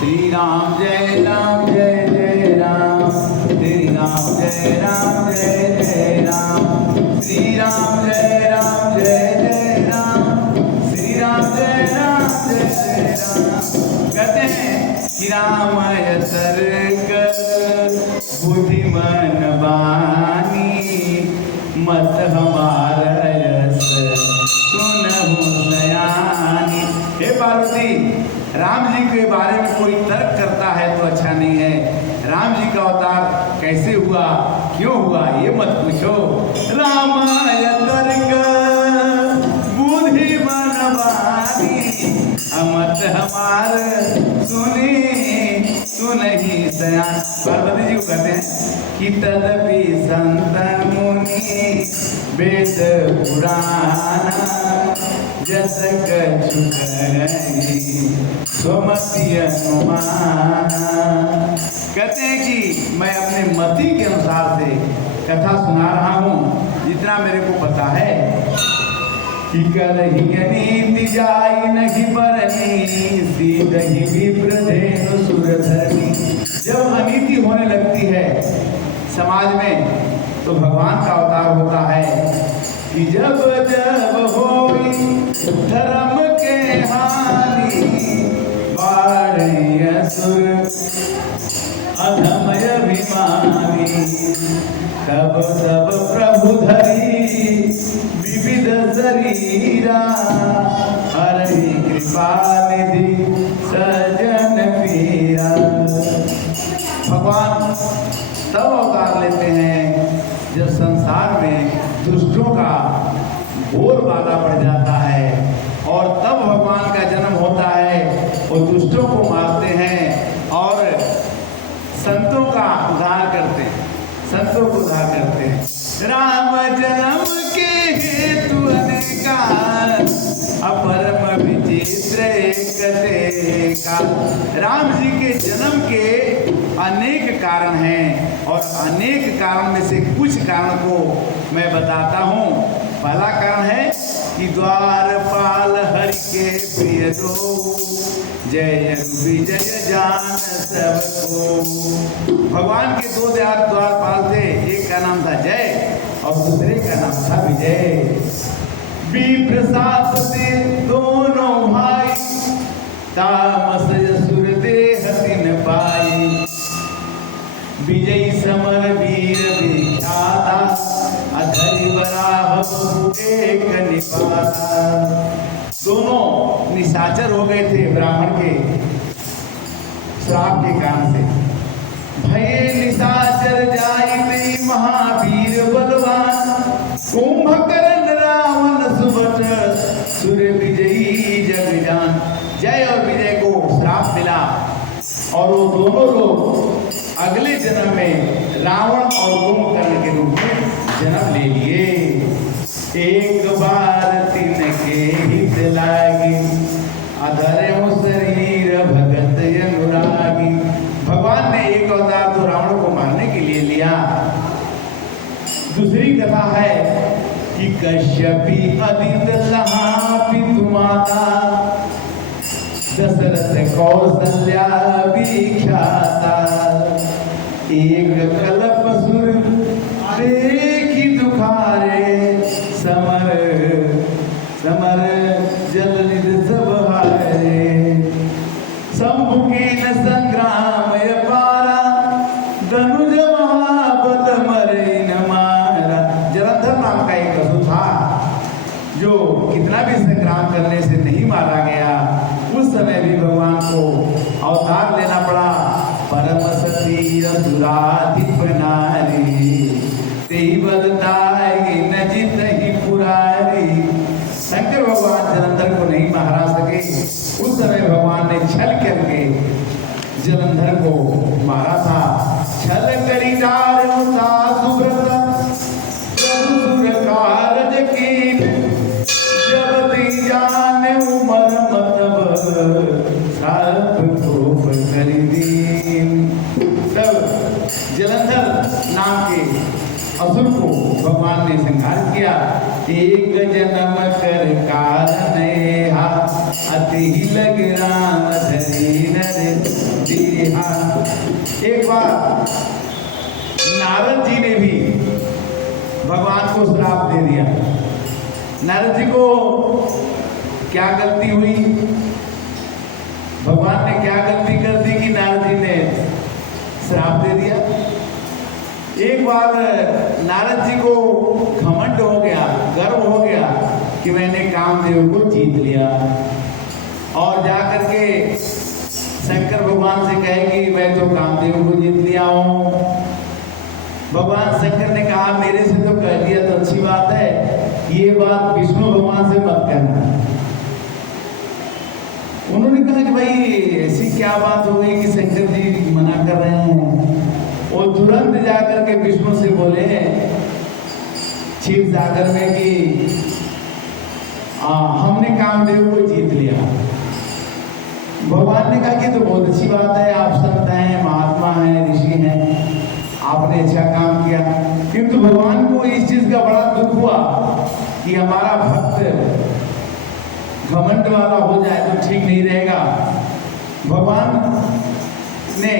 श्री राम जय राम जय जय राम, श्री राम जय राम जय जय राम, श्री राम जय राम जय जय राम, श्री राम जय राम जय जय राम। कहते हैं कि रामाय तर्क बुद्धिमान बानी, मत हमारा यस सुनहु सयानी। हे पार्वती, राम जी के बारे में कोई तर्क करता है तो अच्छा नहीं है। राम जी का अवतार कैसे हुआ, क्यों हुआ, ये मत पूछो। रामाय तर्क बुद्धिमान बानी, मत हमार सुनहि सयान। पार्वती जी को कहते हैं कि तदपि संत मुनि वेद पुराण, जस कछु करहि स्वमति अनुमान। कहते हैं कि मैं अपने मति के अनुसार से कथा सुना रहा हूँ, जितना मेरे को पता है। कि करहि नीति जाई नहीं बरनी, सीधहि विप्रधेनु सुरधरनी। जब अनीति होने लगती है समाज में तो भगवान का अवतार होता है कि जब जब होई धर्म के हानि, बाढ़ असुर अधमय अभिमानी, तब तब प्रभु धरी विविध शरीरा, हरि कृपा निधि सजन पीरा। भगवान तब अवतार लेते हैं जब संसार में दुष्टों का बोलबाला बढ़ जाता है, और तब भगवान का जन्म होता है। वो दुष्टों को मारते हैं और संतों का उद्धार करते हैं, संतों को उद्धार करते हैं। राम जन्म के हेतु अनेका, अपरम विचित्र का। राम जी के जन्म के अनेक कारण हैं, और अनेक कारण में से कुछ कारण को मैं बताता हूँ। पहला कारण है कि द्वारपाल हरि के प्रिय दो, जय विजय जान सबको। भगवान के दो द्वारपाल थे, एक का नाम था जय और दूसरे का नाम था विजय। विप्र साप से दोनों भाई, तामस असुर देह तिन पाई। विजयी समर वीर विख्याता, अधरि वराह बहु एक निपाता। दोनों निशाचर हो गए थे ब्राह्मण के श्राप के कारण से। भये निशाचर जाई महावीर बलवान, कुंभकर्ण रावण सुबट सुर विजयी जग जान। जय और विजय को श्राप मिला, और वो दोनों लोग अगले जन्म में रावण और कुंभकर्ण के रूप में जन्म ले लिए। एक बार तिनके हित लागी, अधर्यो शरीर भगत अनुरागी। भगवान ने एक अवतार तो रावण को मारने के लिए लिया। दूसरी कथा है कि कश्यपी अदित सहा पितु माता, दशरथ कौशल्या विख्याता। एक कल्प सुर देखी दुखारे, समर समर जल निध सब हारे। शंभु की न संग्राम पारा, धनुज महाबल मरे न मारा। जलंधर नाम का एक असुर था जो कितना भी संग्राम करने से नहीं मारा गया। उस समय भी भगवान को अवतार लेना पड़ा। परम सती असुराधिप नारी, तेई बदताई न जितहि पुरारी। शंकर भगवान जलंधर को नहीं मारा सके। उस समय भगवान ने छल करके जलंधर को मारा था। छल करी डारो सुव्रत, सुर कारज कीन। जब दी जाने उमर मतब, साप खूब करी दीन। तब जलंधर नाम के असुर को भगवान ने संहार किया। एक जन्म कर कारण अति ही लग राम धरी नर, नारद जी ने भी भगवान को श्राप दे दिया। नारद जी को क्या गलती हुई, भगवान ने क्या गलती कर दी कि नारद जी ने श्राप दे दिया। एक बार नारद जी को घमंड हो गया, गर्व हो गया कि मैंने कामदेव को जीत लिया, और जाकर के शंकर भगवान से कहे कि मैं तो कामदेव को जीत लिया हूँ। भगवान शंकर ने कहा मेरे से तो कह दिया तो अच्छी बात है, ये बात विष्णु भगवान से मत कहना। उन्होंने कहा कि भाई ऐसी क्या बात हो गई कि शंकर जी मना कर रहे हैं। वो तुरंत जाकर के विष्णु से बोले क्षीर सागर में कि हमने कामदेव को जीत लिया। भगवान ने कहा कि तो बहुत अच्छी बात है, आप संत हैं, महात्मा हैं, ऋषि हैं, आपने अच्छा काम किया। किंतु भगवान को इस चीज का बड़ा दुख हुआ कि हमारा भक्त घमंड वाला हो जाए तो ठीक नहीं रहेगा। भगवान ने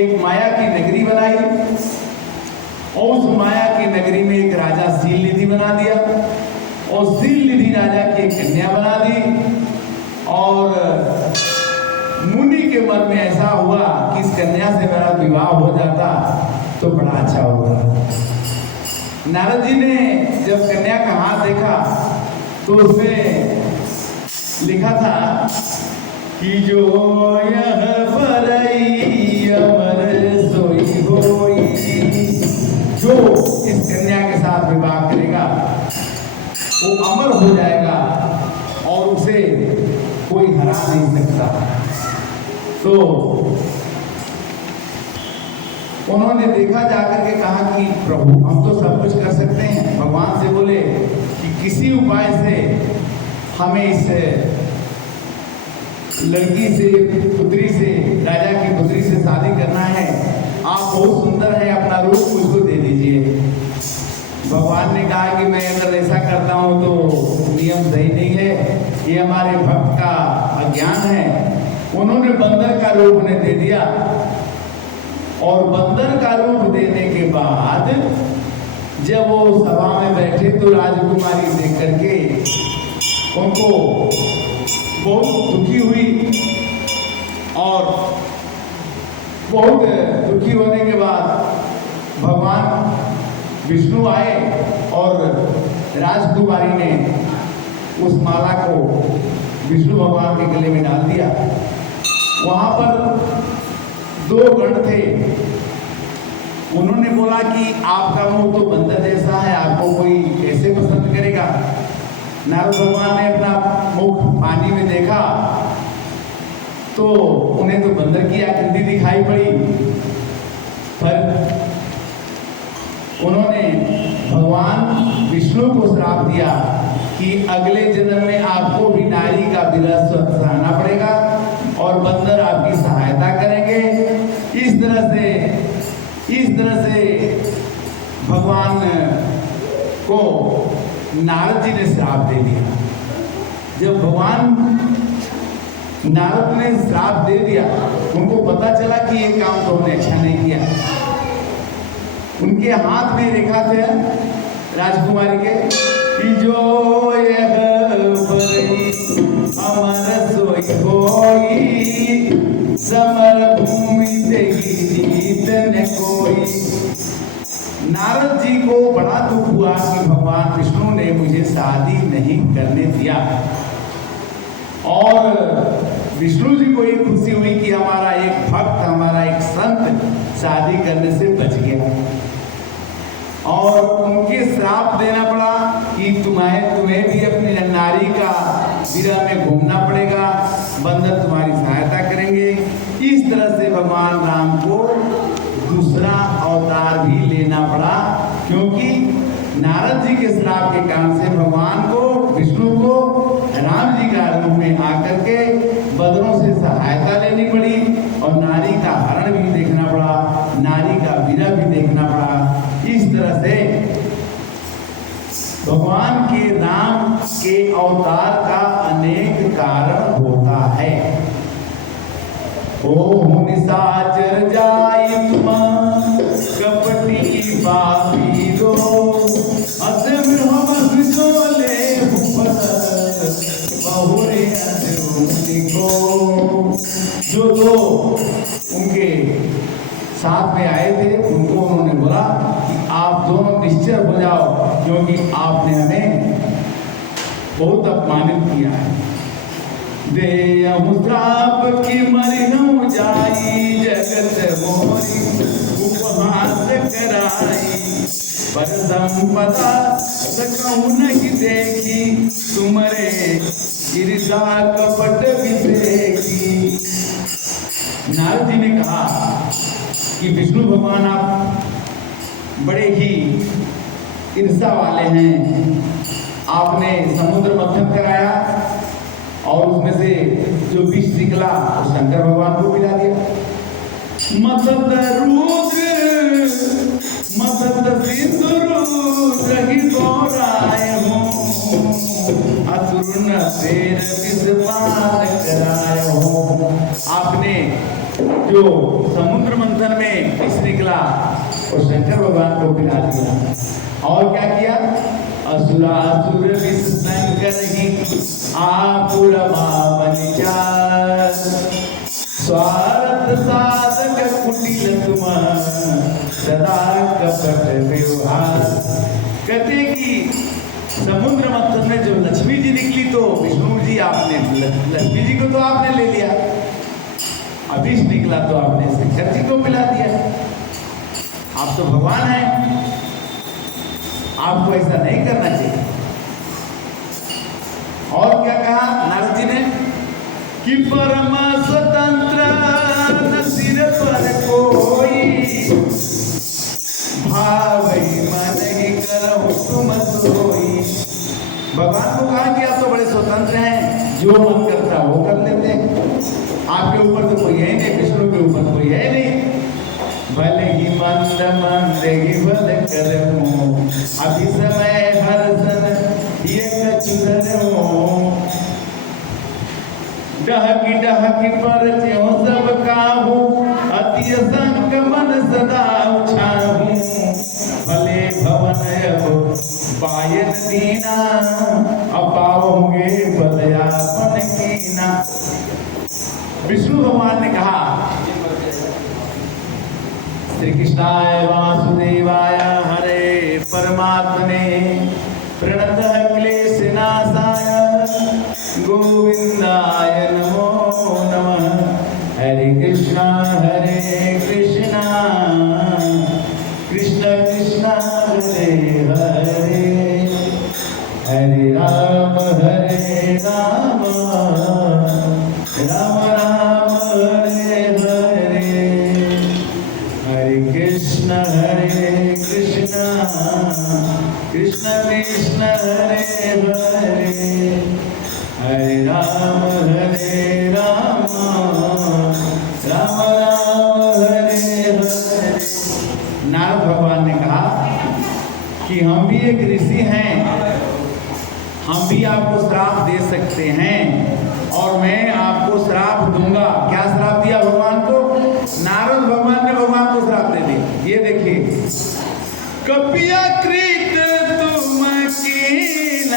एक माया की नगरी बनाई और उस माया की नगरी में एक राजा शीलनिधि बना दिया, और शीलनिधि राजा की एक कन्या बना दी। और मुनि के मन में ऐसा हुआ कि इस कन्या से मेरा विवाह हो जाता तो बड़ा अच्छा होगा। नारद जी ने जब कन्या का हाथ देखा तो उसमें लिखा था कि जो यह परई अमर सोई होई, जो इस कन्या के साथ विवाह करेगा वो अमर हो जाएगा और उसे कोई हरा नहीं सकता। तो उन्होंने देखा, जाकर के कहा कि प्रभु हम तो सब कुछ कर सकते हैं। भगवान से बोले कि किसी उपाय से हमें इस लड़की से, पुत्री से, राजा की पुत्री से शादी करना है। आप बहुत सुंदर हैं, अपना रूप मुझको दे दीजिए। भगवान ने कहा कि मैं अगर ऐसा करता हूं तो नियम सही नहीं है, ये हमारे भक्त का अज्ञान है। उन्होंने बंदर का रूप उन्हें दे दिया, और बंदर का रूप देने के बाद जब वो सभा में बैठे तो राजकुमारी देख करके उनको बहुत दुखी हुई, और बहुत दुखी होने के बाद भगवान विष्णु आए और राजकुमारी ने उस माला को विष्णु भगवान के गले में डाल दिया। वहां पर दो गण थे, उन्होंने बोला कि आपका मुंह तो बंदर जैसा है, आपको कोई कैसे पसंद करेगा। नारद भगवान ने अपना मुख पानी में देखा तो उन्हें तो बंदर की आकृति दिखाई पड़ी, पर उन्होंने भगवान विष्णु को श्राप दिया कि अगले जन्म में आपको भी नारी का विरह सहना पड़ेगा और बंदर आपकी सहायता करेंगे। इस तरह से भगवान को नारद जी ने श्राप दे दिया। जब भगवान नारद ने श्राप दे दिया, उनको पता चला कि ये काम तो उन्होंने अच्छा नहीं किया। उनके हाथ में रेखा थे राजकुमारी के कि जो यह परई अमर सोई होई, समर भूमि तेगी जीत न कोई। नारद जी को बड़ा दुख हुआ कि भगवान विष्णु ने मुझे शादी नहीं करने दिया, और विष्णु जी को एक खुशी हुई कि हमारा एक भक्त, हमारा एक संत शादी करने से बच गया। और उनके श्राप देना पड़ा कि तुम्हें भी अपनी नारी का विरह में घूमना पड़ेगा, बंदर तुम्हारी सहायता करेंगे। इस तरह से भगवान राम को दूसरा अवतार भी लेना पड़ा, क्योंकि नारद जी के श्राप के कारण से भगवान को, विष्णु को राम जी का रूप में आकर के बंदरों से सहायता लेनी पड़ी, और नारी का हरण भी देखना पड़ा, नारी का विरह भी देखना पड़ा। इस तरह से भगवान के नाम के अवतार का अनेक कारण होता है। ओ निशाचर जाई तुम बहुरे अंदरूनी को। जो दो उनके साथ में आए थे उनको उन्होंने बोला कि आप दोनों निश्चय हो जाओ, क्योंकि आपने हमें बहुत अपमानित किया है। देहु श्राप की मरिहु जाई, जगत मोरी उपहास कराई। पर संपदा सकहु नहीं देखी, तुमरे ईर्षा कपट विवेकी। नारद जी ने कहा कि विष्णु भगवान आप बड़े ही ईर्षा वाले हैं। आपने समुद्र मंथन कराया और उसमें से जो विष निकला वो शंकर भगवान को पिला दिया। मसद रुद्र मसद सिंधु रुद्र ही गौराय हूँ, असुर न फेर विषपान कराय हूँ। आपने जो समुद्र मंथन में विष निकला वो शंकर भगवान को पिला दिया। और क्या किया? असुरासुर विष शंकर ही आपुर विचार। स्वार्थ साधक कुटिल तुम सदा कपट व्यवहार। कहते कि समुद्र मंथन में जो लक्ष्मी जी निकली तो विष्णु जी आपने लक्ष्मी जी को तो आपने ले लिया, अभिष निकला तो आपने शंकर जी को पिला दिया। आप तो भगवान हैं, आपको ऐसा नहीं करना चाहिए। और क्या कहा नारद जी ने कि परम स्वतंत्र न सिर पर कोई, भावई मन ही करहु तुम सोई। भगवान को कहा कि आप तो बड़े स्वतंत्र हैं, जो मन करता वो कर लेते हैं। आपके ऊपर तो कोई है नहीं, विष्णु के ऊपर कोई है नहीं। भले ही मंद मंद ही भल करमो, अभी समय हर्षन ये कछुधरो। डहकी डहकी पर ज्यों सब काहू, अति संग मन सदा उछाहू। भले भवन अब पायन दीना, अब पाओगे बदयापन कीना। विष्णु भगवान ने कहा श्री कृष्णाय वासुदेवाय हरे परमात्मने प्रणतः क्लेशनाशाय गोविंदाय नमो नमः। हरे कृष्णा कृष्ण कृष्ण हरे हरे, हरे राम राम राम राम हरे हरे। हरे कृष्ण कृष्ण कृष्ण हरे हरे, हरे राम राम राम हरे हरे। नारद भगवान ने कहा कि हम भी एक ऋषि हैं, हम भी आपको श्राप दे सकते हैं और मैं आपको श्राप दूंगा। क्या श्राप दिया भगवान को? नारद भगवान ने भगवान को श्राप दे दिया। ये देखिए, कपिया कृत तुम कीन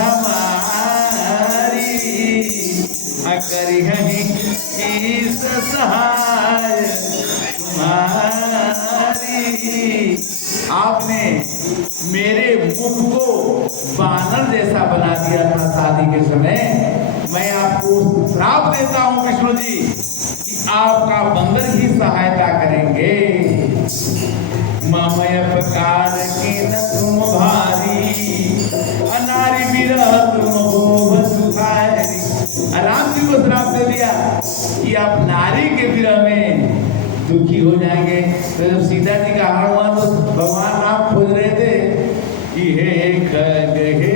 हमारी, अकरिहि ईश सहाय तुम्हारी। आपने मेरे मुख को बानर जैसा बना दिया था शादी के समय। मैं आपको श्राप देता हूं विष्णु जी कि आपका बंदर ही सहायता करेंगे। ममय प्रकार की न तुम भारी, अनारी विरह तुम हो सुखारी। राम जी को श्राप दे दिया कि आप नारी के विरह में दुखी हो जाएंगे। तो जब सीता जी का हरण हुआ तो भगवान राम खोज रहे थे कि हे खग हे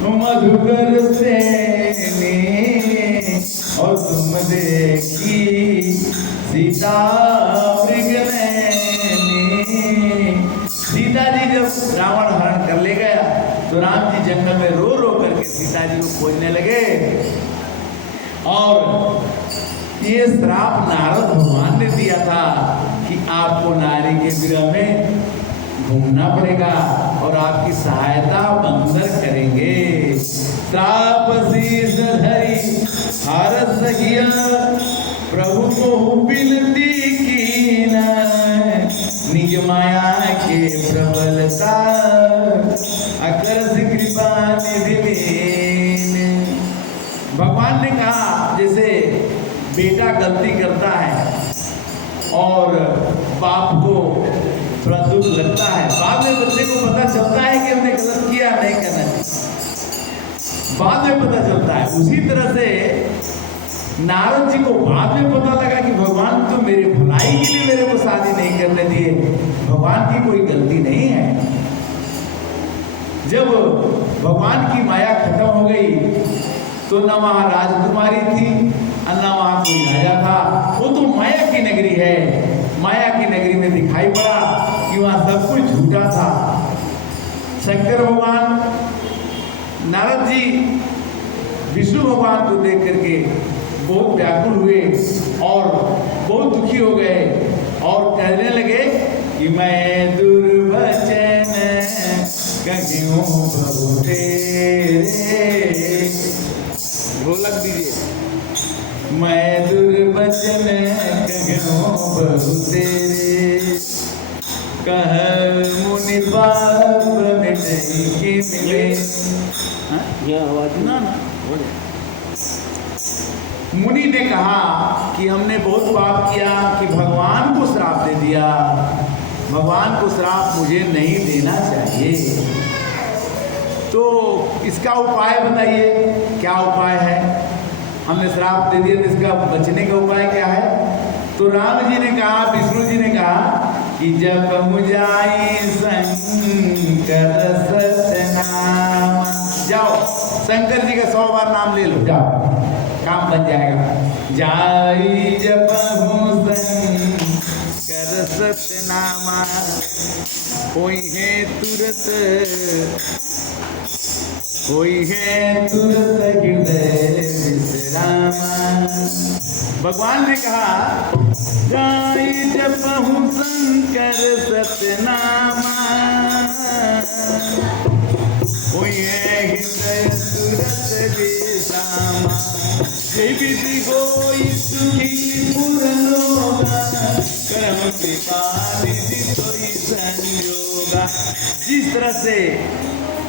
मृग मधुकर सेनी, और तुम देखी सीता मृग नैनी। सीता जी जब रावण हरण कर ले गया तो राम जी जंगल में रो रो करके सीता जी को खोजने लगे। और ये श्राप नारद भगवान ने दिया था कि आपको नारी के विरह में घूमना पड़ेगा और आपकी सहायता बंदर करेंगे। तापसी धरी हरस किया प्रभु को विनती की न, निज माया के प्रबलता अकर कृपा निधि में। भगवान ने कहा जैसे बेटा गलती करता है और बाप को थोड़ा दुख लगता है, बाद में बच्चे को पता चलता है कि हमने गलत किया, नहीं करना चाहिए, बाद में पता चलता है। उसी तरह से नारद जी को बाद में पता लगा कि भगवान तो मेरे भलाई के लिए मेरे को शादी नहीं करने दिए, भगवान की कोई गलती नहीं है। जब भगवान की माया खत्म हो गई तो न वहाँ राजकुमारी थी न वहाँ कोई राजा था, वो तो माया की नगरी है। माया की नगरी में दिखाई पड़ा कि वहाँ सब कुछ झूठा था। शंकर भगवान नारद जी विष्णु भगवान को देख करके बहुत व्याकुल हुए और बहुत दुखी हो गए और कहने लगे कि मैं दुर्वचन कहियों प्रभु तेरे, ढोलक दीजिए, मैं दुर्वचन कहियों प्रभु तेरे, कह मुनि पाप मिटई के मिले। यह आवाज ना मुनि ने कहा कि हमने बहुत पाप किया कि भगवान को श्राप दे दिया, भगवान को श्राप मुझे नहीं देना चाहिए, तो इसका उपाय बताइए, क्या उपाय है? हमने श्राप दे दिया तो इसका बचने का उपाय क्या है? तो राम जी ने कहा, विष्णु जी ने कहा कि जब मुझाई शंकर सतनाम, जाओ शंकर जी का 100 बार नाम ले लो, जाओ काम बन जाएगा। जाई जपहु शंकर सतनामा, कोई है तुरत, कोई है तुरत हृदय विश्रामा। भगवान ने कहा जाई जपहु शंकर सतनामा, कोई है हृदय तुरत विश्रामा। विधि गोई सुखी पुरलोगा, कर्म कृपा निधि कोई संयोगा। जिस तरह से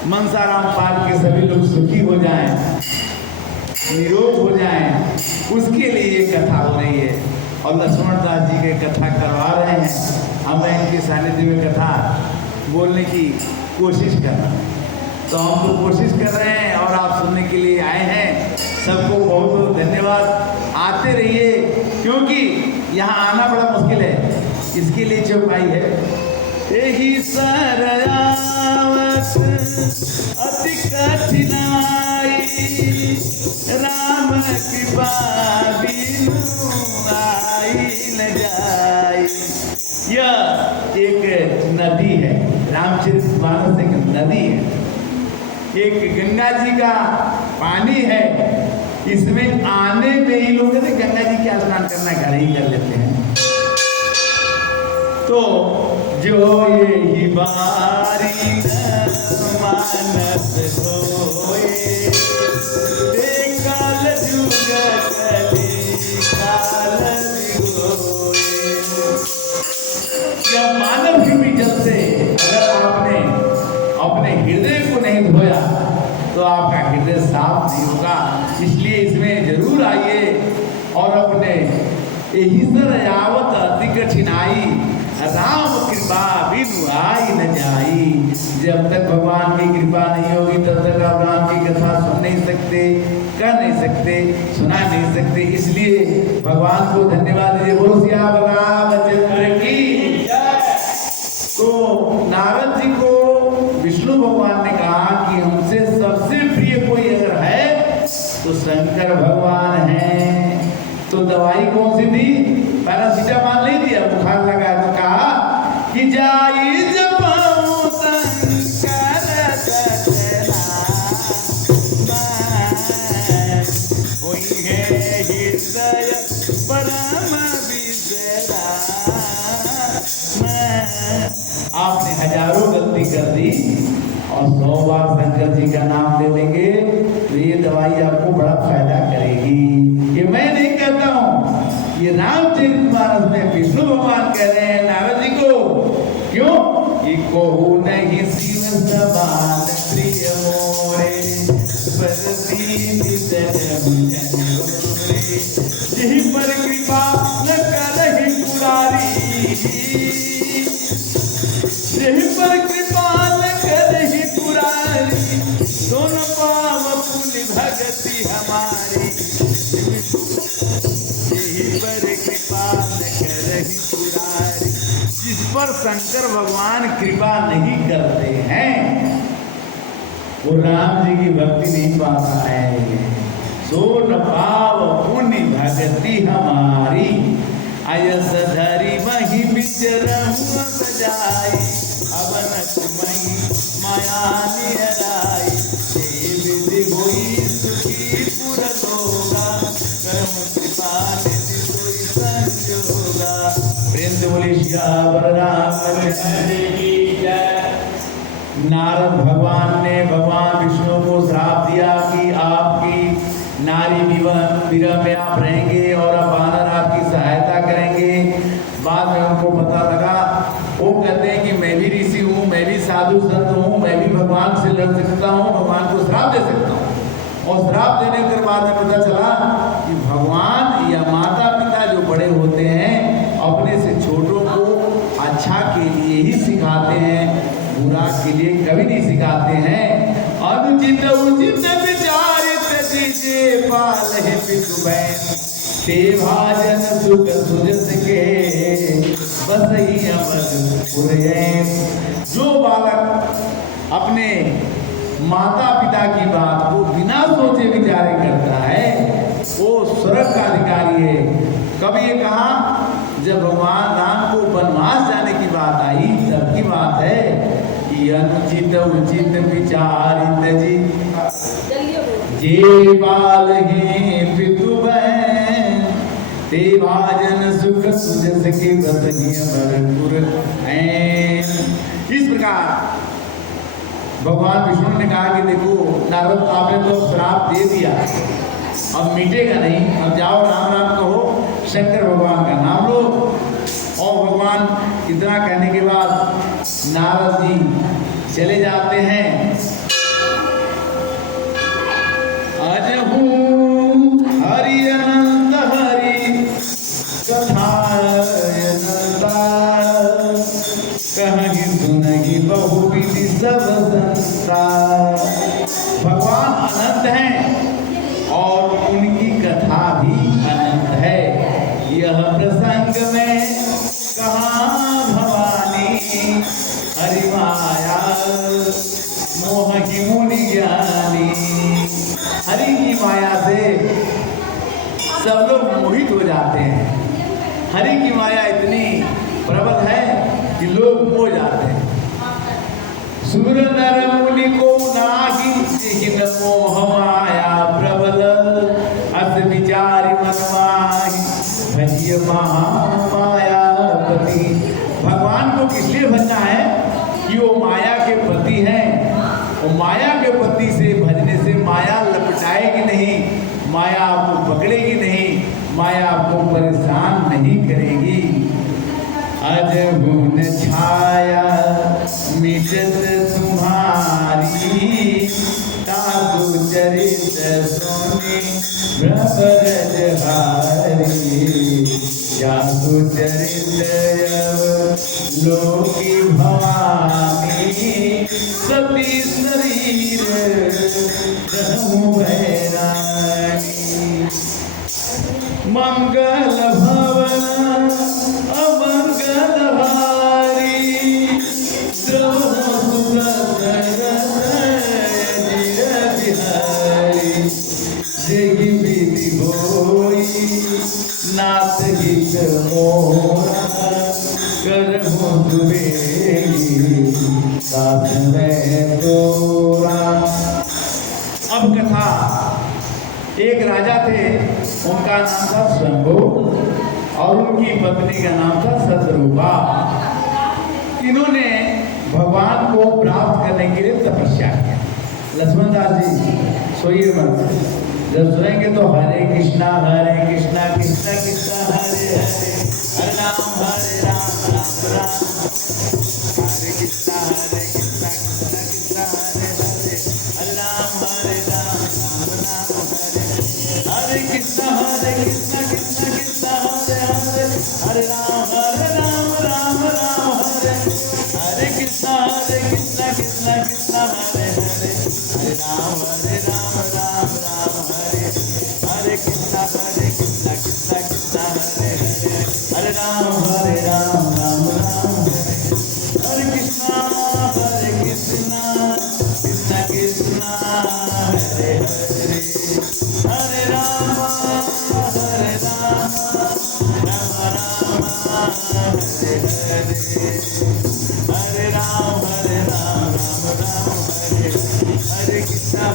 मनसाराम पाल के सभी लोग सुखी हो जाएं, निरोग हो जाएं, उसके लिए ये कथा हो रही है और लक्ष्मण दास जी के कथा करवा रहे हैं। हमें इनके सानिध्य में कथा बोलने की कोशिश करना, तो हम तो कोशिश कर रहे हैं और आप सुनने के लिए आए हैं। सबको बहुत बहुत धन्यवाद। आते रहिए, क्योंकि यहाँ आना बड़ा मुश्किल है, इसके लिए चौपाई है। यही सरयावत अति कठिनाई, राम कृपा बिनु आई न जाई। यह एक नदी है, रामचरितमानस एक नदी है, एक गंगा जी का पानी है। इसमें आने में ही लोग कहते गंगा जी क्या स्नान करना, घर ही कर लेते हैं। तो जो यही बारी मानस होए, काल जुग कली काल बिगोए। या मानव रूपी जल से अगर आपने अपने हृदय को नहीं धोया तो आपका हृदय साफ नहीं होगा। इसलिए इसमें जरूर आइए और अपने यही यावत अति कठिनाई, राम कृपा बिनु आई न जाई। जब तक भगवान की कृपा नहीं होगी तब तक आप राम की कथा सुन नहीं सकते, कर नहीं सकते, सुना नहीं सकते। इसलिए भगवान को धन्यवाद दीजिए। बोलो सियावर रामचंद्र की जय। तो नारद जी को विष्णु भगवान ने कहा कि हमसे सबसे प्रिय कोई अगर है तो शंकर भगवान है। तो दवाई कौन सी दी? पैरासीटामॉल नहीं दिया, बुखार लगा तो कहा कि जाई जपहु शंकर सतनाम, होई है हृदय परम विश्राम। आपने हजारों गलती कर दी और 100 बार शंकर जी का नाम ले लेंगे तो ये दवाई आपको बड़ा फायदा करेगी। ये मैं नहीं कहता हूँ, ये रामचरितमानस में विष्णु भगवान कह रहे हैं नारद जी को। क्यों? कि कोहू नहीं शिव समान प्रिय मोरे, यही पर कृपा न करहि पुरारी, यही पर कृपा न करहि पुरारी, सुन पाव पुण्य भगति हमारी, यही पर कृपा न करहि पुरारी। जिस पर शंकर भगवान कृपा नहीं करते हैं वो राम जी की भक्ति नहीं पाता है। सो न पाव पुण्य भगति हमारी, अयस धरी मही विचरम सजाई, अवन मही माया निहराई, विधि होई सुखी पुर लोगा, कर्म कृपा निधि सोई संजोगा। वृंद बोले श्यावर रामचंद्र की जय। नारद भगवान ने भगवान विष्णु को श्राप दिया कि आपकी नारी विरह में आप रहेंगे और अब वानर आपकी सहायता करेंगे। बाद में उनको पता लगा, वो कहते हैं कि मैं भी ऋषि हूँ, मैं भी साधु संत हूँ, मैं भी भगवान से लड़ सकता हूँ, भगवान को श्राप दे सकता हूँ। और श्राप देने के बाद में पता चला कि भगवान या माता पिता जो बड़े होते हैं अपने से छोटों को अच्छा के लिए ही सिखाते हैं, बुरा के लिए कभी नहीं सिखाते हैं। अनुचित उचित विचारित दीजे पाल है पितु बहन, ते भाजन सुख सुजस के बस ही अमर पुरैन। जो बालक अपने माता पिता की बात को बिना सोचे विचारे करता है वो स्वर्ग का अधिकारी है। कब ये कहा? जब भगवान राम को वनवास जाने की बात आई तब की बात है कि अनुचित उचित विचारित जी जे बाल ही पितु बहन, ते भाजन सुख सुजस के बसहिय भरपुर हैं। इस प्रकार भगवान विष्णु ने कहा कि देखो नारद, आपने तो श्राप दे दिया, अब मिटेगा नहीं, अब जाओ राम राम कहो, शंकर भगवान का नाम लो। और भगवान इतना कहने के बाद नारद जी चले जाते हैं। अजहू हरि अनंत हरि कथा कहीं सुनगी बहुविधि सब संसार। भगवान अनंत हैं और उनकी कथा भी अनंत है। यह प्रसंग में कहाँ भवानी हरि माया मोह की मुनि ज्ञानी। हरि की माया से सब लोग मोहित हो जाते हैं। हरि की माया इतनी प्रबल है कि लोग हो जाते हैं। सुर नर मुनि को नाहि जिन मोह माया प्रबल, अस विचारि मन माहि भजिय महामायापति। भगवान को किस लिए भजना है? कि वो माया के पति हैं। और माया के पति से भजने से माया लपटाएगी नहीं, माया आपको पकड़ेगी नहीं, माया आपको परेशान नहीं करेगी। अजगुण छाया मिटत तुम्हारी, ताकु चरित सोने ब्रह्मरज हारी। जासु चरित लोकी भवानी, सती शरीर रहु भैरानी। मंगल भवन अमंगल भारी, द्रोह बिहारी। जय विधि होई नाथ हित मोरा, करहु दुबेगी साथ में तोरा। अब कथा, एक राजा थे, उनका नाम था शंभु और उनकी पत्नी का नाम था शत्रुपा। इन्होंने भगवान को प्राप्त करने के लिए तपस्या किया। लक्ष्मण दास जी सोइए मत, जब सोएंगे तो हरे कृष्णा कृष्णा कृष्णा हरे हरे, हरे राम राम राम हरे कृष्णा कृष्णा कृष्णा हरे हरे, हरे राम राम राम हरे हरे कृष्णा कृष्णा कृष्णा हरे हरे, हरे राम राम राम हरे हरे कृष्णा कृष्णा कृष्णा हरे हरे, हरे राम राम हरे हरे कृष्णा कृष्णा कृष्णा हरे हरे, हरे राम राम हरे हरे कृष्णा कृष्णा कृष्णा हरे हरे, हरे राम राम राम हरे हरे, हरे राम राम हरे हरे कृष्णा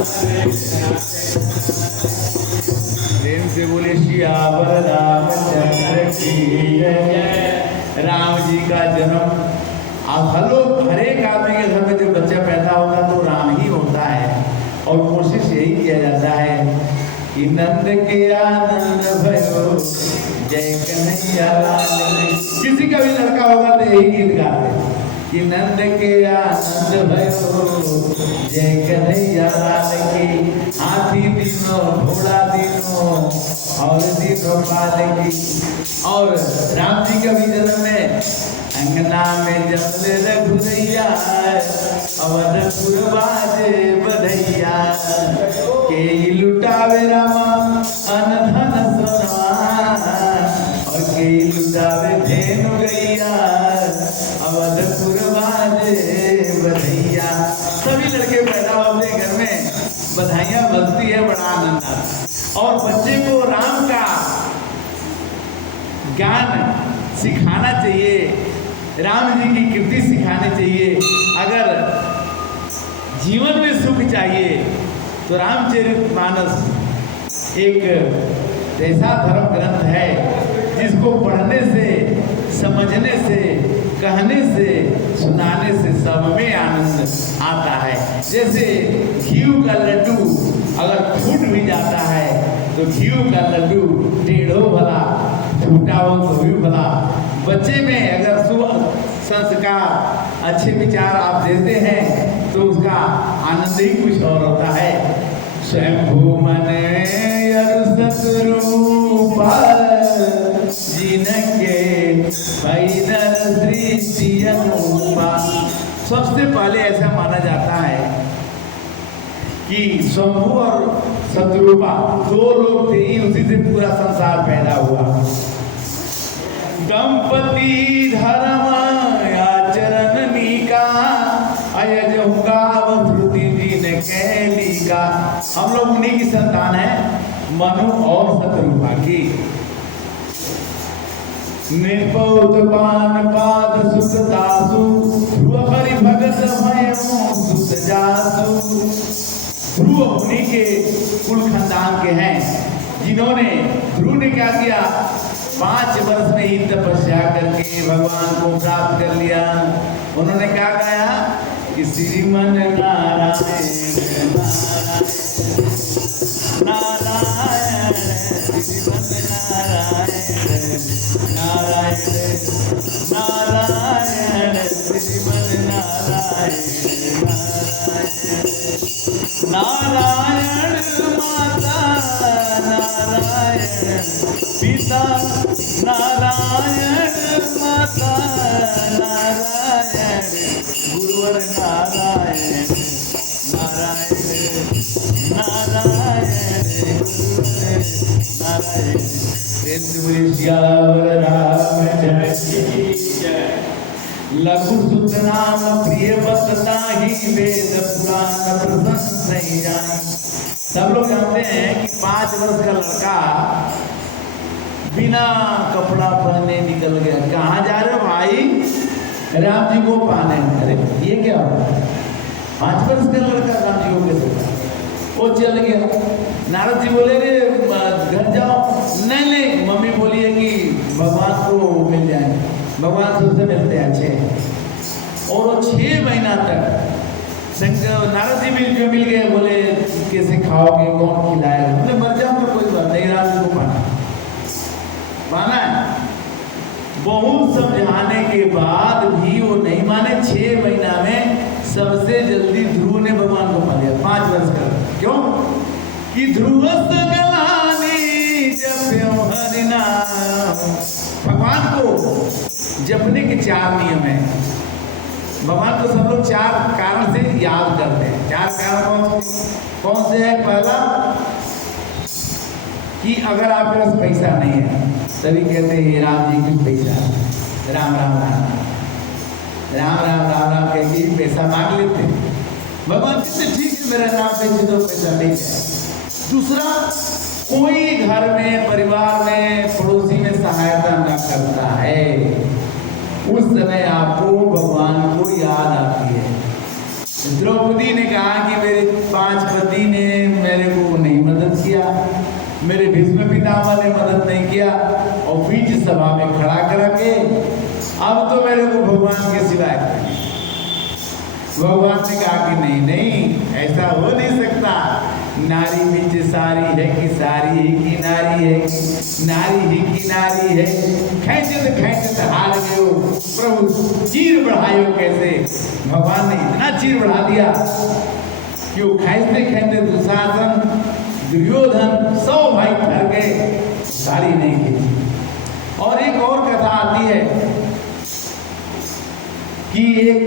प्रेम से बोले सियावर रामचंद्र की जय। राम जी का जन्म हर एक आदमी के घर में जब बच्चा पैदा होता है तो राम ही होता है, और कोशिश यही किया जाता है कि नंद के आनंद भयो जय कन्हैया लाल। किसी का भी लड़का होगा तो यही गीत गाते हैं कि नंद के आनंद भयो जय कन्हैया लाल की, हाथी दिनों घोड़ा दिनों और दिनों काल की। और राम जी का भी जन्म है अंगना में जमले रघुरैया, अवधपुर बाजे बधैया, के लुटावे रामा अन धन सोना, और के लुटावे धेनु गैया, अवधपुर बाजे बधैया। सभी लड़के पैदा होते घर में, बधाइयाँ बजती है, बड़ा आनंद आता है। और बच्चे को राम का ज्ञान सिखाना चाहिए, राम जी की कीर्ति सिखानी चाहिए। अगर जीवन में सुख चाहिए तो रामचरितमानस एक ऐसा धर्म ग्रंथ है जिसको पढ़ने से, समझने से, कहने से, सुनाने से सब में आनंद आता है। जैसे घी का लड्डू अगर फूट भी जाता है तो घी का लड्डू टेढ़ो भला, टूटा हो तो भी भला। बच्चे में अगर संस्कार, अच्छे विचार आप देते हैं तो उसका आनंद ही कुछ और होता है। शंभु मन सतरूपा जिनके पैदल सृष्टि अनुपा। सबसे पहले ऐसा माना जाता है कि शंभु और शत्रुपा दो लोग थे ही, उसी से पूरा संसार पैदा हुआ। दंपति धर्म आचरण नीका, अयज होगा श्रुति जी ने कैली का। हम लोग उन्हीं की संतान है, मनु और शत्रुपा की। निपौत पान पाद सुत दासु, ध्रुव हरि भगत भयमु सुत जासु। ध्रुव उन्हीं के कुल खानदान के हैं जिन्होंने, ध्रुव ने क्या किया, 5 वर्ष में ही तपस्या करके भगवान को प्राप्त कर लिया। उन्होंने क्या गाया कि श्रीमन नारायण नारायण श्रीमन नारायण नारायण श्रीमन नारायण नारायण माता नारायण पिता नारायण माता नारायण गुरुवर नारायण नारायण नारायण नारायण नारायण। लघु सुत नाम प्रिय बसता ही वेद पुराण प्रशंस नहीं जान। सब लोग जानते हैं कि 5 वर्ष का लड़का बिना कपड़ा पहने निकल गया। कहाँ जा रहे हो भाई? राम जी को पाने। अरे ये क्या हो, 5 वर्ष का लड़का राम जी को कैसे? वो चल गया। नारद जी बोले रे घर जाओ। नहीं नहीं, मम्मी बोली है कि भगवान को मिल जाए, भगवान से उससे मिलते हैं। अच्छे और वो 6 महीना तक शंकर नारद जी भी जो मिल गए, बोले कैसे खाओगे, कौन खिलाएगा? बोले मर जाऊंगा कोई बात नहीं, राम जी को पाना है। बहुत समझाने के बाद भी वो नहीं माने। 6 महीना में सबसे जल्दी ध्रुव ने भगवान को पा लिया, 5 वर्ष का। क्यों? कि ध्रुव सगलानी जप्यो हरि नाम। भगवान को जपने के 4 नियम हैं। भगवान को सब लोग 4 कारण से याद करते हैं। 4 कारण कौन से है? पहला कि अगर आपके पास पैसा नहीं है तभी कहते हैं राम जी की पैसा, राम राम राम राम राम राम राम कह के पैसा मांग लेते हैं। भगवान कहते ठीक है, मेरा नाम पे तो पैसा नहीं है। दूसरा, कोई घर में, परिवार में, पड़ोसी में सहायता न करता है, उस समय आपको भगवान को याद आती है। द्रौपदी ने कहा कि मेरे 5 पति ने मेरे को नहीं मदद किया, मेरे भीष्म पितामह ने मदद नहीं किया, और बीच सभा में खड़ा करके अब तो मेरे को भगवान के सिवाय। भगवान ने कहा कि नहीं नहीं, ऐसा हो नहीं सकता। नारी बीच सारी है कि सारी ही की नारी है, नारी ही की नारी है। खैंचत हार गए हो प्रभु, चीर बढ़ायो कैसे। भगवान ने इतना चीर बढ़ा दिया कि वो खैंचते खैंचते दुशासन, दुर्योधन 100 भाई ठहर गए, सारी नहीं की। और एक और कथा आती है कि एक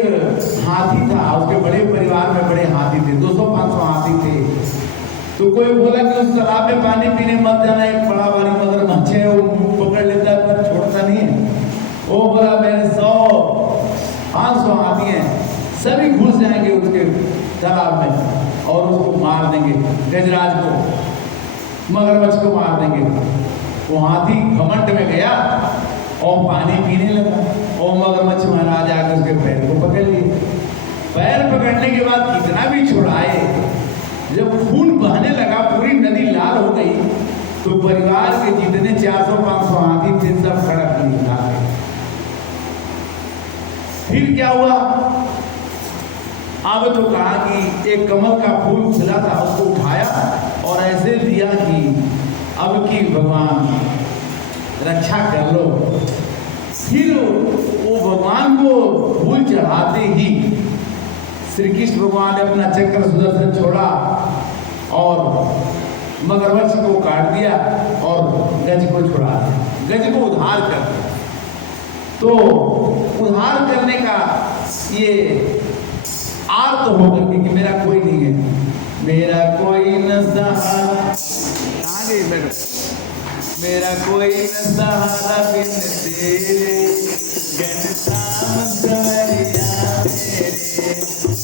हाथी था, उसके बड़े परिवार में बड़े हाथी थे, 200-500 हाथी थे। तो कोई बोला कि उस तालाब में पानी पीने मत जाना, एक बड़ा भारी मगरमच्छ है, वो पकड़ लेता है पर छोड़ता नहीं है। वो बोला मेरे 100-500 हाथी हैं, सभी घुस जाएंगे उसके तालाब में और उसको मार देंगे, गजराज को, मगरमच्छ को मार देंगे। वो हाथी घमंड में गया और पानी पीने लगा, और मगरमच्छ महाराज आकर उसके पैर को पकड़ लिए। पैर पकड़ने के बाद कितना भी छुड़ाए, जब खून बहने लगा, पूरी नदी लाल हो गई, तो परिवार के जितने 400-500 हाथी थे सब खड़क निकला। फिर क्या हुआ? अब तो कहा कि एक कमल का फूल खिला था, उसको उठाया और ऐसे दिया कि अब की भगवान रक्षा कर लो। फिर वो भगवान को फूल चढ़ाते ही श्री कृष्ण भगवान ने अपना चक्र सुदर्शन छोड़ा और मगरमच्छ को काट दिया और गज को छुड़ा दिया, गज को उद्धार कर दिया। तो उद्धार करने का ये आर्त होकर कि मेरा कोई नहीं है, मेरा कोई न सहारा, आगे बैठो, मेरा कोई न सहारा बिन तेरे, घनश्याम सवरिया मेरे,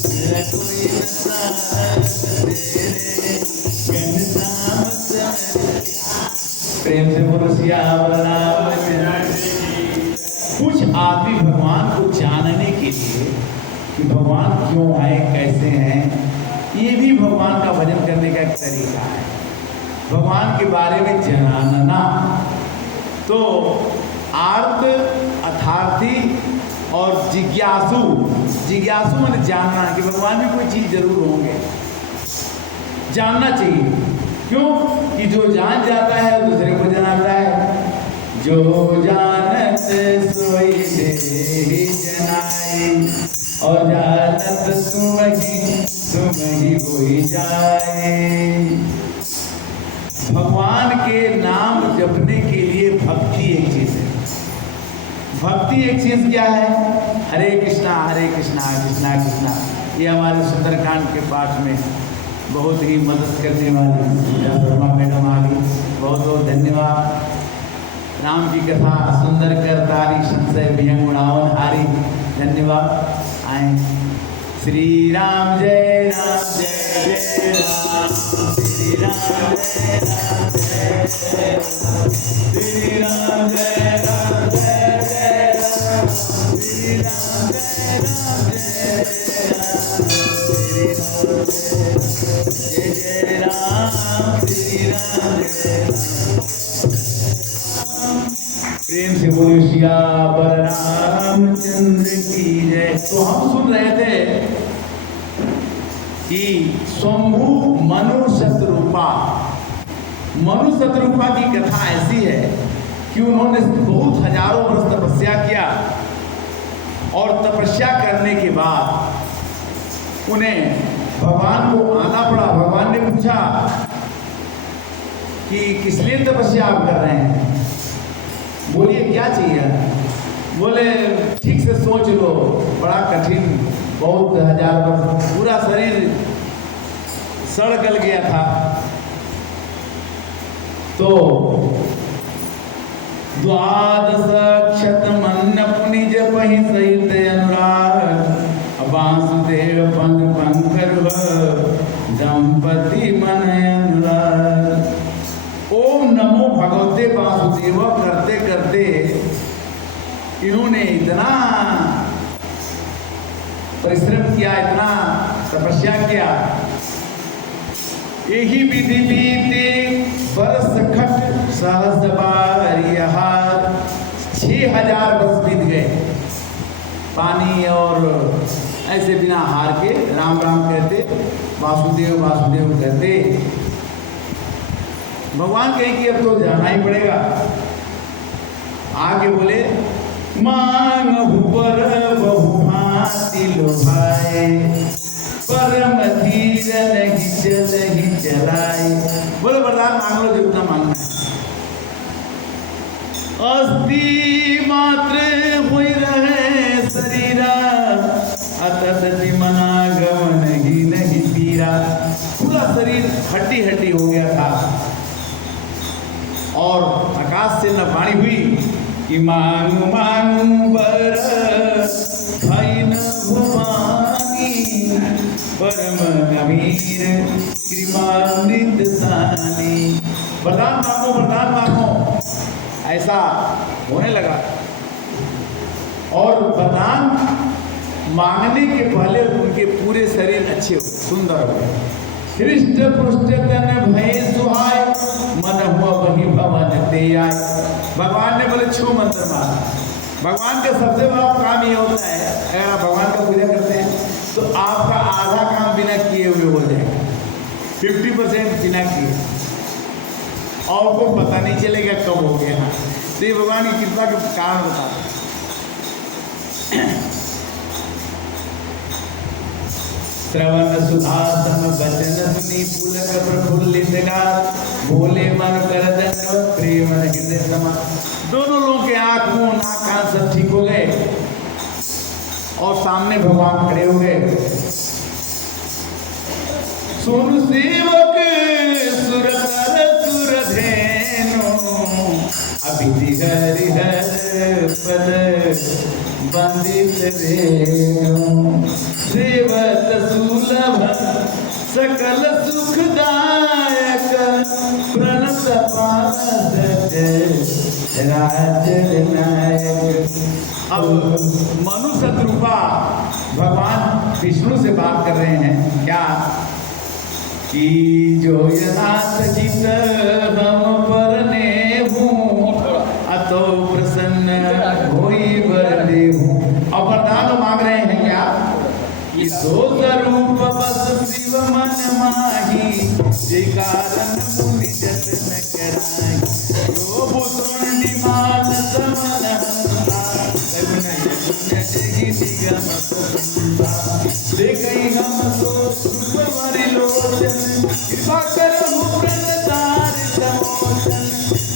मेरा कोई न सहारा बिन तेरे, घनश्याम सवरिया। प्रेम से बोलो सियावर रामचंद्र। कुछ आदमी भगवान को जानने के लिए कि भगवान क्यों आए, कैसे हैं, ये भी भगवान का भजन करने का एक तरीका है, भगवान के बारे में जानना। तो आर्त, अर्थार्थी और जिज्ञासु। जिज्ञासु माने जानना कि भगवान भी कोई चीज जरूर होंगे, जानना चाहिए। क्यों? कि जो जान जाता है दूसरे को जनाता है। जो जानत सोई दे जनाई, और जानत सुमहि होई जाए। भगवान के नाम जपने के लिए भक्ति एक चीज है। भक्ति एक चीज क्या है? हरे कृष्णा कृष्णा कृष्णा। ये हमारे सुंदरकांड के पाठ में बहुत ही मदद करने वाली वर्मा मैडम आ गई, बहुत बहुत धन्यवाद। राम की कथा सुंदर कर तारी, संशय भयंग उड़ावन हारी। धन्यवाद। आए श्री राम जय जय राम, श्री राम जय जय राम, श्री राम जय राम जय राम, श्री राम जय राम जय राम, श्री राम जय राम, श्री राम जय राम। प्रेम से बोलिए सियावर रामचंद्र की जय। तो हम सुन रहे थे कि स्वयंभू मनु शतरूपा, मनु शतरूपा की कथा ऐसी है कि उन्होंने बहुत हजारों वर्ष तपस्या किया और तपस्या करने के बाद उन्हें भगवान को आना पड़ा। भगवान ने पूछा कि किस लिए तपस्या आप कर रहे हैं, बोलिए क्या चाहिए। बोले ठीक से सोच लो, बड़ा कठिन, बहुत हजार वर्ष, पूरा शरीर सड़ गल गया था। तो द्वादश क्षतमन्न पुनिज पहि सहित अनुराग वासुदेव पंग पंकर दंपति मन अनुराग। ओम नमो भगवते वासुदेव करते करते इन्होंने इतना परिश्रम किया, इतना तपस्या किया। यही विधि बीते बरस खट सहस्र बार, 6000 वर्ष बीत गए पानी और ऐसे बिना हार के राम राम कहते, वासुदेव वासुदेव कहते। भगवान कहे कि अब तो जाना ही पड़ेगा। आगे बोले मांगहु पर बहुभांति लोभाए, परम धीर नहीं चलहि चलाए। बोलो वरदान मांग लो जितना मांगना है। अस्थि मात्र हुई रहे शरीरा, अतत मना गमन ही नहीं पीरा। पूरा शरीर हड्डी हड्डी हो गया था और आकाश से न वाणी हुई कि मांगू मांगू बर भई न भुवानी, परम गंभीर कृपामृत सानी। वरदान मांगो, वरदान मांगो, ऐसा होने लगा। और वरदान मांगने के पहले उनके पूरे शरीर अच्छे हो, सुंदर हो गए। हृष्ट पुष्ट तन भय सुहाय, मन हुआ वही भवन ते आय। भगवान ने बोले छो मंत्र मार। भगवान का सबसे बड़ा काम ये होता है, अगर आप भगवान का पूजा करते हैं तो आपका आधा काम बिना किए हुए हो जाएगा, 50% बिना किए, और को पता नहीं चलेगा कब हो गया। तो ये भगवान की कृपा के कारण बताते हैं। श्रवण सुधासम वचन सुनी पुलक प्रफुल्लित गात, बोले मन कर दंड प्रेम हृदय समा। दोनों लोगों के आंख मुंह नाक कान सब ठीक हो गए और सामने भगवान खड़े हो गए। सुन सेवक सुर कर सुर धेनु, अभिधि हरिहर पद बंदित रेणु। सेवत सुलभ सकल सुखदायक, प्रणत पाद राज नायक। अब मनु शतरूपा भगवान विष्णु से बात कर रहे हैं क्या कि जो यनाथ जित हम पर नेहू, अतो प्रसन्न होई वर देहू। और वरदान मांग रहे हैं क्या कि सो स्वरूप बस शिव मन माही, जे कारण मुनि जतन कराई। जो पुत्र निमान समन हंता, सगुन यगुन जगी निगम सकुंता। देखई हम सो रूप वरि लोचन, कृपा करहु प्रणतार तमोचन।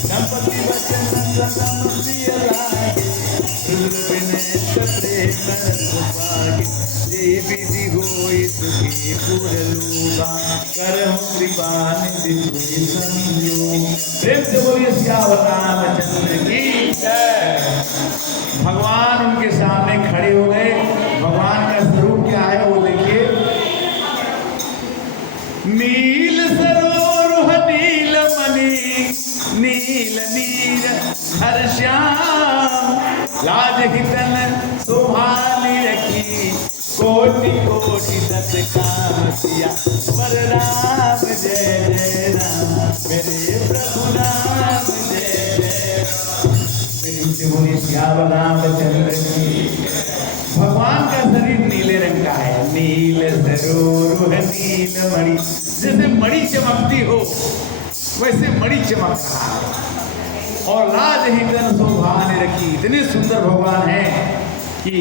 गणपति वचन सगम प्रिय लागे, रुद्र विनेश प्रेम रस पागे। जे विधि होई सुखी पुर लोगा, करहु कृपा निधि होई संयोग। प्रेम से बोलिए सियावर रामचंद्र की जय। भगवान उनके सामने खड़े हो गए। भगवान का स्वरूप क्या है वो देखिए। नील सरोरुह नील मणि, नील नीर हर श्याम। लाज हितन शोभाली रखी, कोटि कोटि दस काम किया। पर राम जय जय राम, मेरे प्रभु राम जय जय राम। से बोली श्याम रामचंद्र की। भगवान का शरीर नीले रंग का है, नील सरोरुह नील मणि, जैसे मणि चमकती हो वैसे मणि चमक रहा है। और लाज ही तन शोभा ने रखी। इतने सुंदर भगवान हैं कि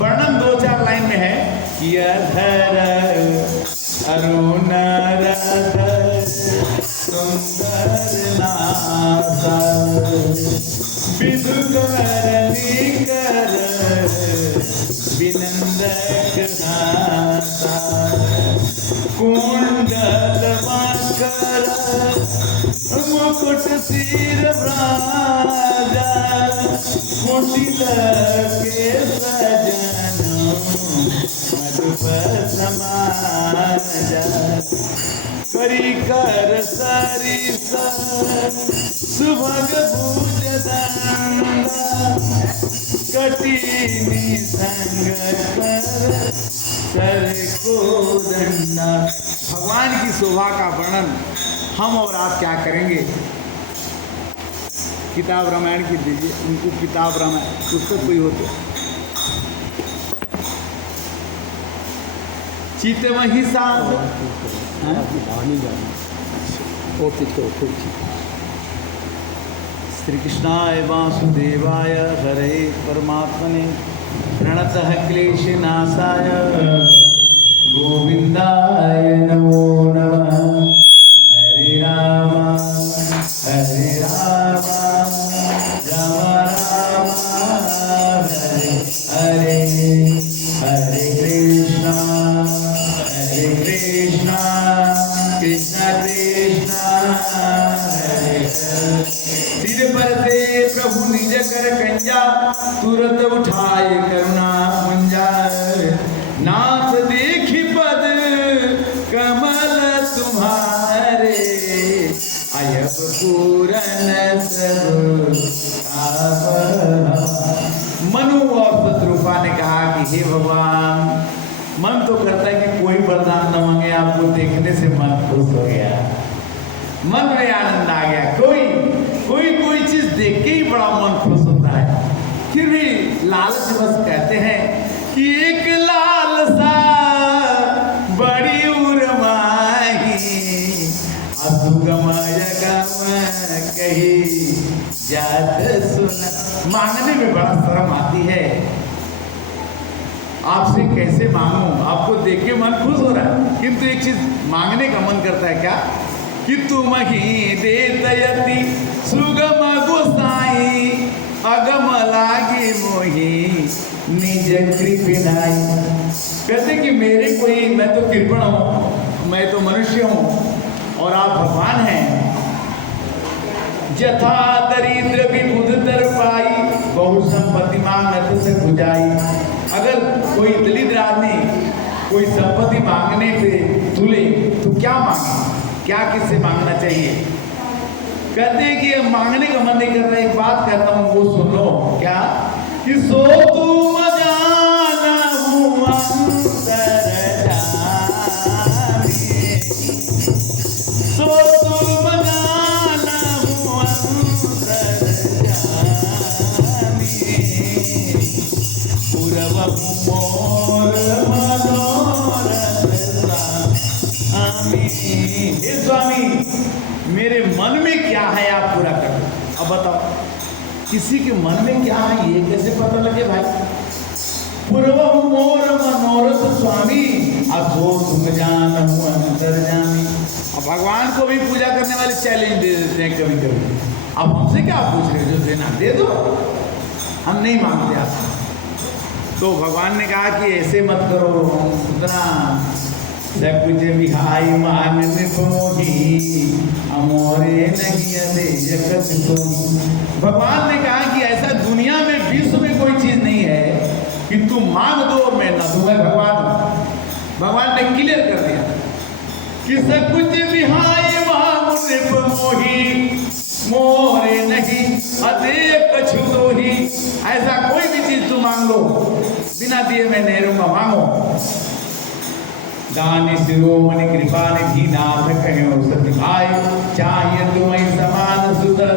वर्णन 2-4 लाइन में है कि अधर अरुण रधर सुंदर नासा विदुकरणी कर विनंदक नासा कुंडल मकर मुकुट सिर राजा कुटिल के सजन मधुप समाजा करी कर सरिस सुभग भुज दंडा कटिनी संग कर सर को दंडा। भगवान की शोभा का वर्णन हम और आप क्या करेंगे? किताब रामायण की दीजिए उनको, किताब रामायण पुस्तक कोई होते चितमही साहब श्री कृष्णाय वासुदेवाय हरे परमात्मने प्रणतः क्लेशनाशाय गोविंदाय नमो नमः। हरे राम राम राम हरे हरे, हरे कृष्णा कृष्ण कृष्ण हरे हरे। सिर पर से प्रभु निज कर कंजा, तुरंत उठाए करुणा मुंजा। नाथ देखी पद कमल तुम्हारे, अयब पूरन सब मनु और शत्रुपा ने कहा कि हे भगवान, मन तो करता है कि कोई वरदान न मांगे, आपको देखने से मन खुश हो गया, मन में आनंद आ गया। कोई चीज देख के ही बड़ा मन खुश होता है। फिर भी लालच बस कहते हैं कि एक लालसा बड़ी उर्माही, असुगमय गम कही जात सुना। मांगने में बड़ा शर्म आती है, आपसे कैसे मांगूं, आपको देख के मन खुश हो रहा है, किंतु एक चीज मांगने का मन करता है क्या कि तुम ही दे दयति सुगम गोसाई, अगम लागे मोही निज कृपणाई। कहते कि मेरे कोई, मैं तो कृपण हूँ, मैं तो मनुष्य हूँ और आप भगवान हैं। जथा दरिद्र विबुध दर पाई, बहु संपत्ति मांगत से बुझाई। अगर कोई दलित आदमी कोई संपत्ति मांगने पे तुले तो क्या मांगे, क्या किससे मांगना चाहिए? कहते हैं कि मांगने का मन नहीं कर रहा, एक बात कहता हूँ वो सुन लो। क्या कि सो तुम जानहु अंतर जामी, सो तुम जानहु अंतर जामी, पुरवहु मोर मनोरथ स्वामी। हे स्वामी, मेरे मन में क्या है आप पूरा कर दो। अब बताओ किसी के मन में क्या है ये कैसे पता लगे भाई? पूर्व मोर मनोरथ स्वामी, असो तुम जानहु अंतर्यामी। अब भगवान को भी पूजा करने वाले चैलेंज दे देते हैं कभी कभी। अब हमसे क्या पूछ रहे हो, जो देना दे दो, हम नहीं मांगते आप। तो भगवान ने कहा कि ऐसे मत करो, उतना सब कुछ विहाई मांगने मोही, अमोरे नहीं अदे जगत तो। भगवान ने कहा कि ऐसा दुनिया में विश्व में कोई चीज नहीं है कि तुम मांग दो मैं न दूंगा। भगवान ने क्लियर कर दिया कि सब कुछ विहाई मांगने मोही, मोरे नहीं अदे कछु दो ही। ऐसा कोई भी चीज तुम मांग लो, बिना दिए मैं नहीं रहूंगा, मांगो। दानी शिरोमणि कृपा निधि नाथ कहो सति भाई, चाहिए तुम्हें समान सुतर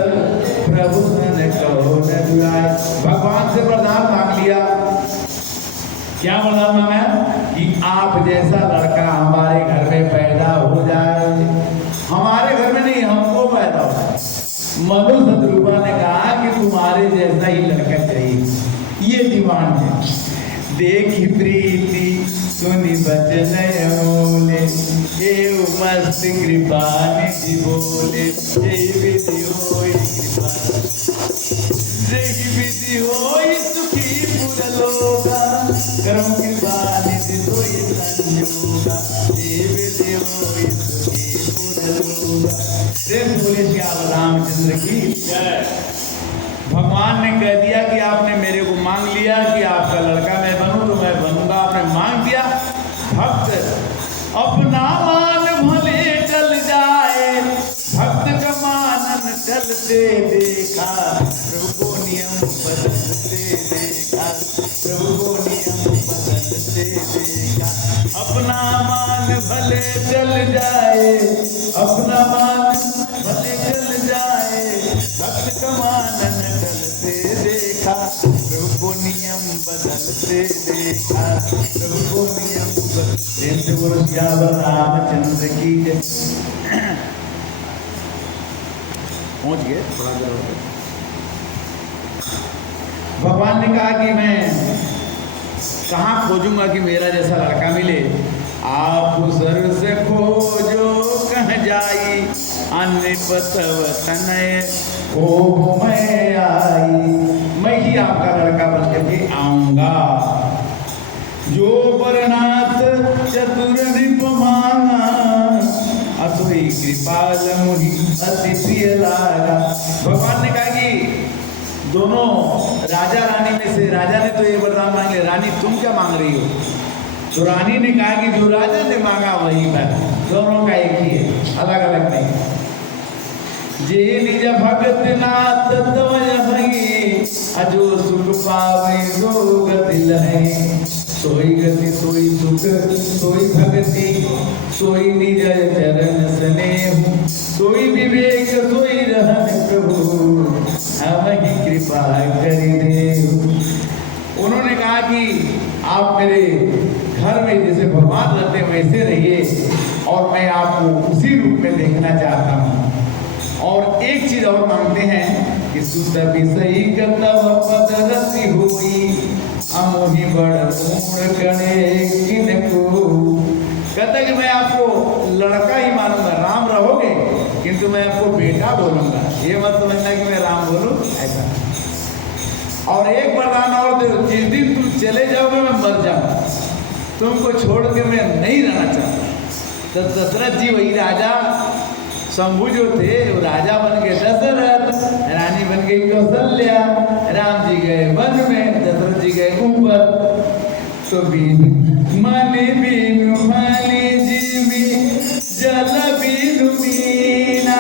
प्रभु सन कहो न दुआए। भगवान से वरदान मांग लिया। क्या वरदान मांगा कि आप जैसा लड़का हमारे घर में पैदा हो जाए। हमारे घर में नहीं, हमको पैदा हो जाए। मनु शत्रुपा ने कहा कि तुम्हारे जैसा ही लड़का चाहिए, ये डिमांड है। देखी प्रीति सुनी बचन अमोले, एव मस्त कृपा निधि बोले। जय विधि होई कृपा, जय विधि होई सुखी पुरलोका, करम कृपा निधि सोई संयोगा। जय विधि होई सुखी पुरलोका। जय बोले श्याम रामचंद्र की जय। भगवान ने कह दिया कि आपने मेरे को मांग लिया कि आपका लड़का मैं बनूं तो मैं बनूंगा। आपने मांग दिया। भक्त अपना मान भले टल जाए, भक्त का मानन चलते देखा, प्रभु को नियम बदलते देखा, प्रभु को नियम बदलते देखा। अपना मान भले चल जाए, अपना मान भले चल जाए, भक्त का मानन चलते देखा, प्रभु को नियम बदलते देखा, प्रभु को नियम बदलते। बोलो श्याम रामचंद्र की जय। पहुंच गए, थोड़ा देर हो गया। भगवान ने कहा कि मैं कहाँ खोजूंगा कि मेरा जैसा लड़का मिले। आप सर्व से खोजो कह जाई, अन्य पतव तनय ओ मैं आई। मैं ही आपका लड़का बन करके आऊंगा। जो बरनाथ चतुर निपमाना, असुरी कृपाल मुहि अति प्रिय लागा। भगवान ने कहा कि दोनों राजा रानी में से, राजा ने तो ये वरदान मांग लिया, रानी तुम क्या मांग रही हो? तो रानी ने कहा कि जो राजा ने मांगा वही मैं, दोनों का एक ही है, अलग अलग नहीं। जे निज भगत नाथ तवय भई, अजो सुख पावे सो गति लहै। सोई गति सोई सुख सोई भगति, सोई निज चरण स्नेहु, सोई विवेक सोई रहन प्रभु, हमहि कृपा करि देहु। उन्होंने कहा कि आप मेरे घर में जैसे भगवान रहते वैसे रहिए, और मैं आपको उसी रूप में देखना चाहता हूँ। और एक चीज और मांगते हैं कि सुत विषयी कतव पद रति होई, अमोहि बड़ पूर्ण गणे किनको। कहता है कि मैं आपको लड़का ही मानूंगा, राम रहोगे किंतु मैं आपको बेटा बोलूंगा। ये मत समझना कि मैं राम बोलूं ऐसा। और एक वरदान और दो, जिस दिन तुम चले जाओगे मैं मर जाऊंगा, तुमको छोड़ के मैं नहीं रहना चाहता। तो दशरथ जी वही राजा शंभु जो थे, वो राजा बन गए दशरथ, रानी बन गई कौशल्या, राम जी गए वन में, दशरथ जी गए ऊपर। तो बीनु मनि बीनु मनि जीवी जल बीनु मीना,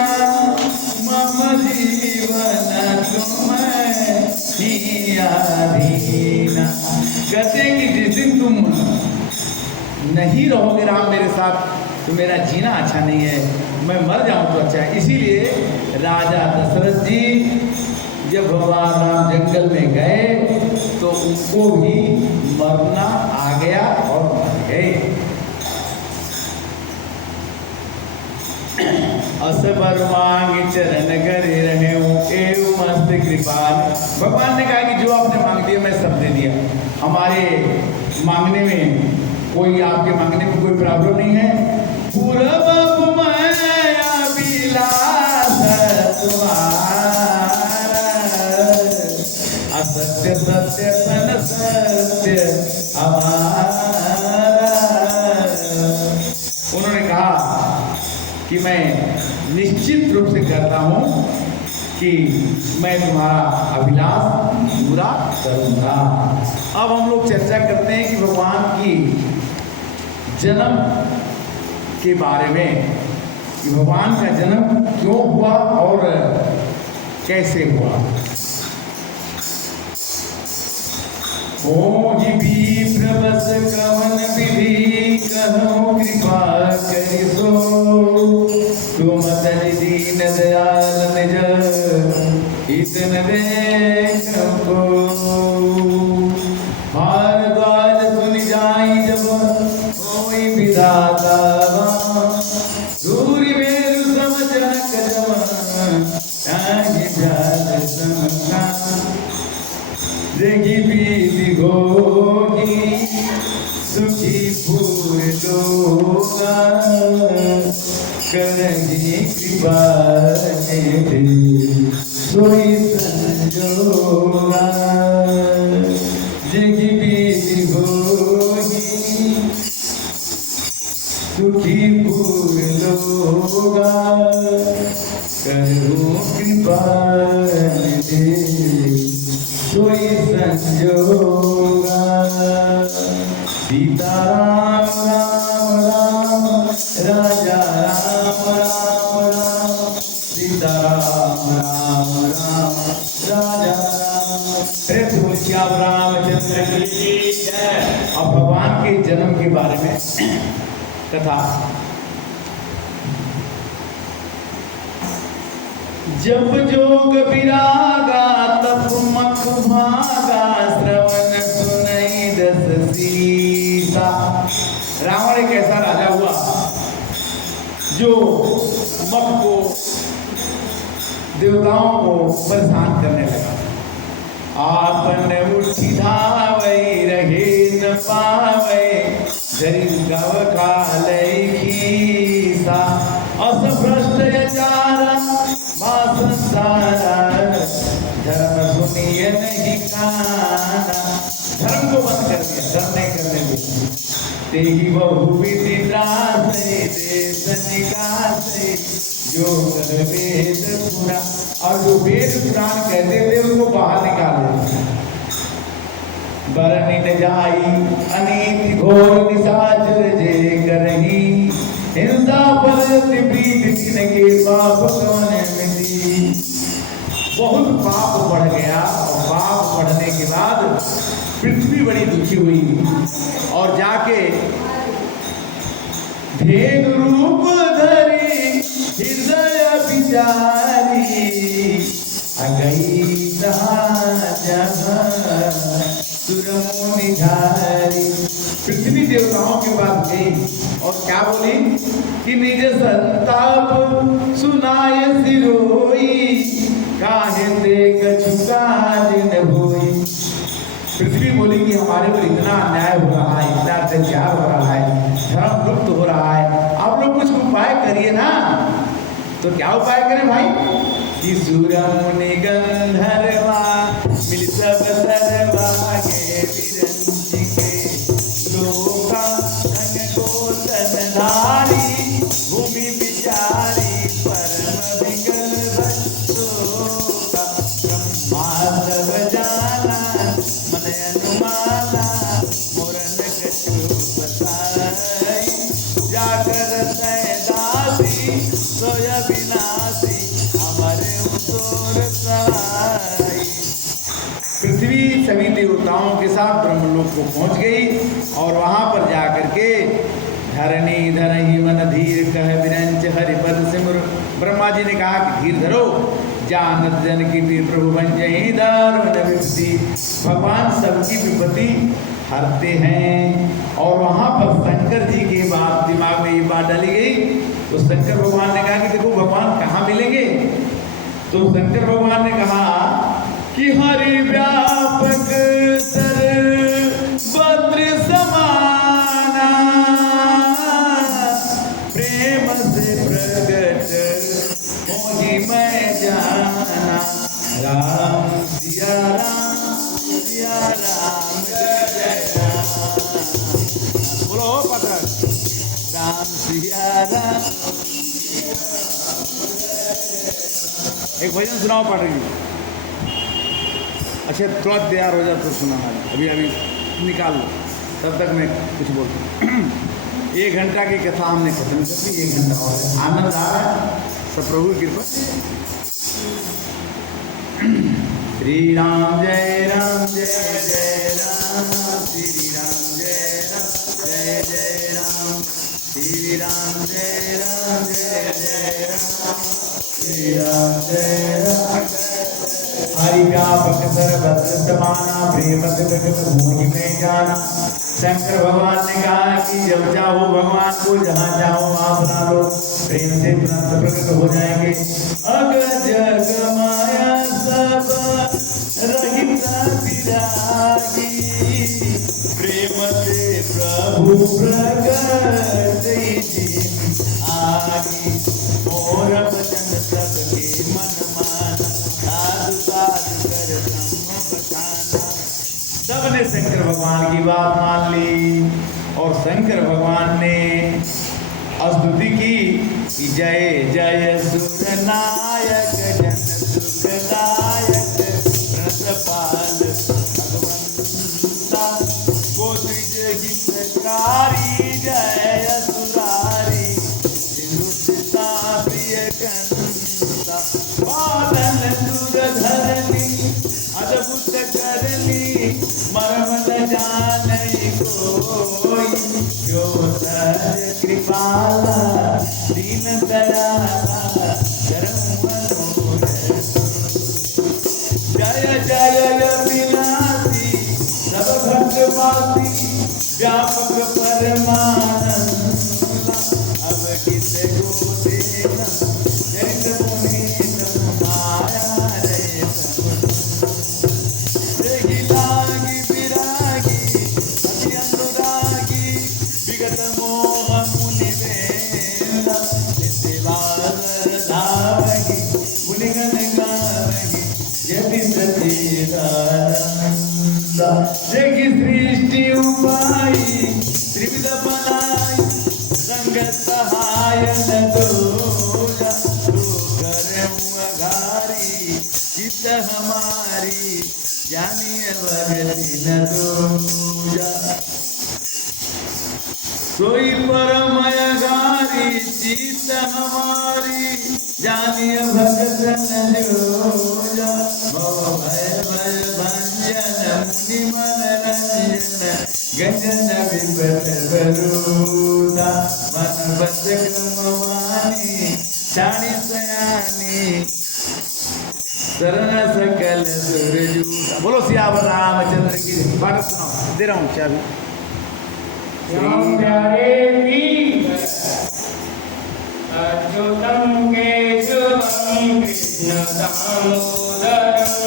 मम जीवन तुम ही आधीना। कहते हैं कि जिस दिन तुम नहीं रहोगे राम मेरे साथ, तो मेरा जीना अच्छा नहीं है, मैं मर जाऊं तो अच्छा है। इसीलिए राजा दशरथ जी जब भगवान राम जंगल में गए तो उनको भी मरना आ गया और मर गए। असबर मांग चरण करे रहे एव मस्त कृपाल। भगवान ने कहा कि जो आपने मांग दिया मैं सब दे दिया। हमारे मांगने में कोई, आपके मांगने में कोई प्रॉब्लम नहीं है। पूर्व माया विलास तुम्हारा, असत्य सत्य सन सत्य हमारा। उन्होंने कहा कि मैं निश्चित रूप से कहता हूं कि मैं तुम्हारा अभिलाष पूरा करूंगा। अब हम लोग चर्चा करते हैं कि भगवान की जन्म के बारे में, कि भगवान का जन्म क्यों हुआ और कैसे हुआ। ओ विप्र बस कवन विधि कहो कृपा करिसो, तुम तज दीन दयाल निज हित बिन देखो। भारद्वाज सुन जाई जब होई विधाता, दूरी मेरु सम जनक जम त्यागी व्याध समका। जगी बीती होगी सुखी पूर लोगा, करेंगी कृपा निधि सोई संजोगा। जगी बीती होगी सुखी पूर लोगा, करूँ कृपा निधि सोई संजोगा। सीताराम राम राम राजा राम राम राम, सीताराम राम राम राजा राम। अरे तुलसिया रामचंद्र की जय। अब भगवान के जन्म के बारे में कथा। जब जोग विरागा तब मख भागा, श्रवण सुनई दस सीता। रावण एक ऐसा राजा हुआ जो मख को, देवताओं को परेशान करने लगा। आपन उठी धावै रहे न पावै, धरि गव खालै खीसा। अस भ्रष्ट अचारा संसारा, धर्म सुनिए नहीं काना। धर्म को बंद कर दिया, धर्म नहीं करने दिया। तेही बहु विधि त्रासे, देश निकासे, जो कर वेद पुराण। और जो वेद पुराण कहते थे उसको बाहर निकाल देते। बरनी न जाई अनीति घोर निशाचर जे करही, हिंसा परति प्रीत तिनके पाप कौन मिटी। बहुत पाप बढ़ गया और पाप बढ़ने के बाद पृथ्वी बड़ी दुखी हुई और जाके भेद रूप धरी हृदय विचारी, अगई सुरमुनि धारी। पृथ्वी देवताओं के पास गई और क्या बोली कि निज संताप सुनाय सिरोई, काहे ते कछु काज न होई। पृथ्वी बोली कि हमारे पर इतना अन्याय हो रहा है, इतना अत्याचार हो रहा है, धर्म लुप्त हो रहा है, आप लोग कुछ उपाय करिए ना। तो क्या उपाय करें भाई कि सुरमुनि गंधर्वा मिल सब सर्वागे, विरंची के लोका धन गोतन धारी, भूमि विचारी परम विकल भक्तों। ब्रह्मा सब जाना मन अनुमाना, मुरन कछु बताई, जाकर दासी सोय विनाशी, अमर उतोर सवाई। पृथ्वी सभी देवताओं के साथ ब्रह्मलोक को पहुंच गई और वहां पर जाकर के धरणी धरही मन धीर कह विरंच हरिपद सिमर। ब्रह्मा जी ने कहा कि धीर धरो, जानत जन की भी प्रभु बन जही दारुण विपत्ति। भगवान सबकी विपत्ति हरते हैं। और वहां पर शंकर जी की बात दिमाग में ये बात डाली गई तो शंकर भगवान ने कहा कि देखो भगवान कहाँ मिलेंगे। तो शंकर भगवान ने कहा कि हरि व्यापक सर्वत्र समाना, प्रेम से प्रगट होगी मैं जाना। राम सिया राम सिया राम जय जय राम। बोलो पटक, राम सिया राम। एक भजन सुनाओ पढ़ रही। अच्छा थोड़ा तैयार हो जाए तो सुना है, अभी अभी निकाल लो, तब तक मैं कुछ बोलता हूँ। 1 घंटा की कथा हमने खत्म कर दी, 1 घंटा और आनंद आ रहा है, सब प्रभु की कृपा। श्री राम जय राम जय जय राम, श्री राम जय राम, श्री राम जय राम जय जय राम, श्री राम जय राम। व्यापक सर्वत्र समाना प्रेम से प्रकट भूमि में जाना। शंकर भगवान ने कहा कि जब चाहो भगवान को जहाँ चाहो वहाँ बना लो, प्रेम से तुरंत प्रकट हो जाएंगे। अग जग माया सब रहित विरागी, प्रेम से प्रभु प्रकट आगी। मोर वचन सबके मन माना, साधु साधु कर ब्रह्म बखाना। सबने शंकर भगवान की बात मान ली और शंकर भगवान ने स्तुति की कि जय जय सुर नायक जन सुखदायक व्रतपाल भगवंता। को द्विज हितकारी जय सुरारी सिंधुता प्रिय कंता। बादल दुर्धरनी अद्भुत करनी मर्म न जाने कोई। जो सहज कृपाला दीन दयाला धर्म मनोहर। जय जय अविनाशी सब भक्तवासी व्यापक परमानंद। अब किस को देना चरित पुनीत माया रे लागी विरागी अति अनुरागी विगत मोह मुनि वेला। सेवा धावगी मुनिगण गावगी यदि सचिदानंद। जगी सृष्टि उपाई त्रिविध बनाई संग सहाय न दूजा। तू करऊं अघारी चित हमारी जानिए भगति न दूजा। कोई परम अघारी चित हमारी जानिए भगत न दूजा। भव भय भय भंजन मुनि मन रंजन गंजन विपत बरूदा। मन बस क्रमवानी शाणी सयानी शरण सकल सुरजूता। बोलो सियावर रामचंद्र की जय। पाठ सुनाओ, दे रहा हूँ चाबी। श्याम प्यारे वीर अच्युतम केशवम कृष्ण दामोदरम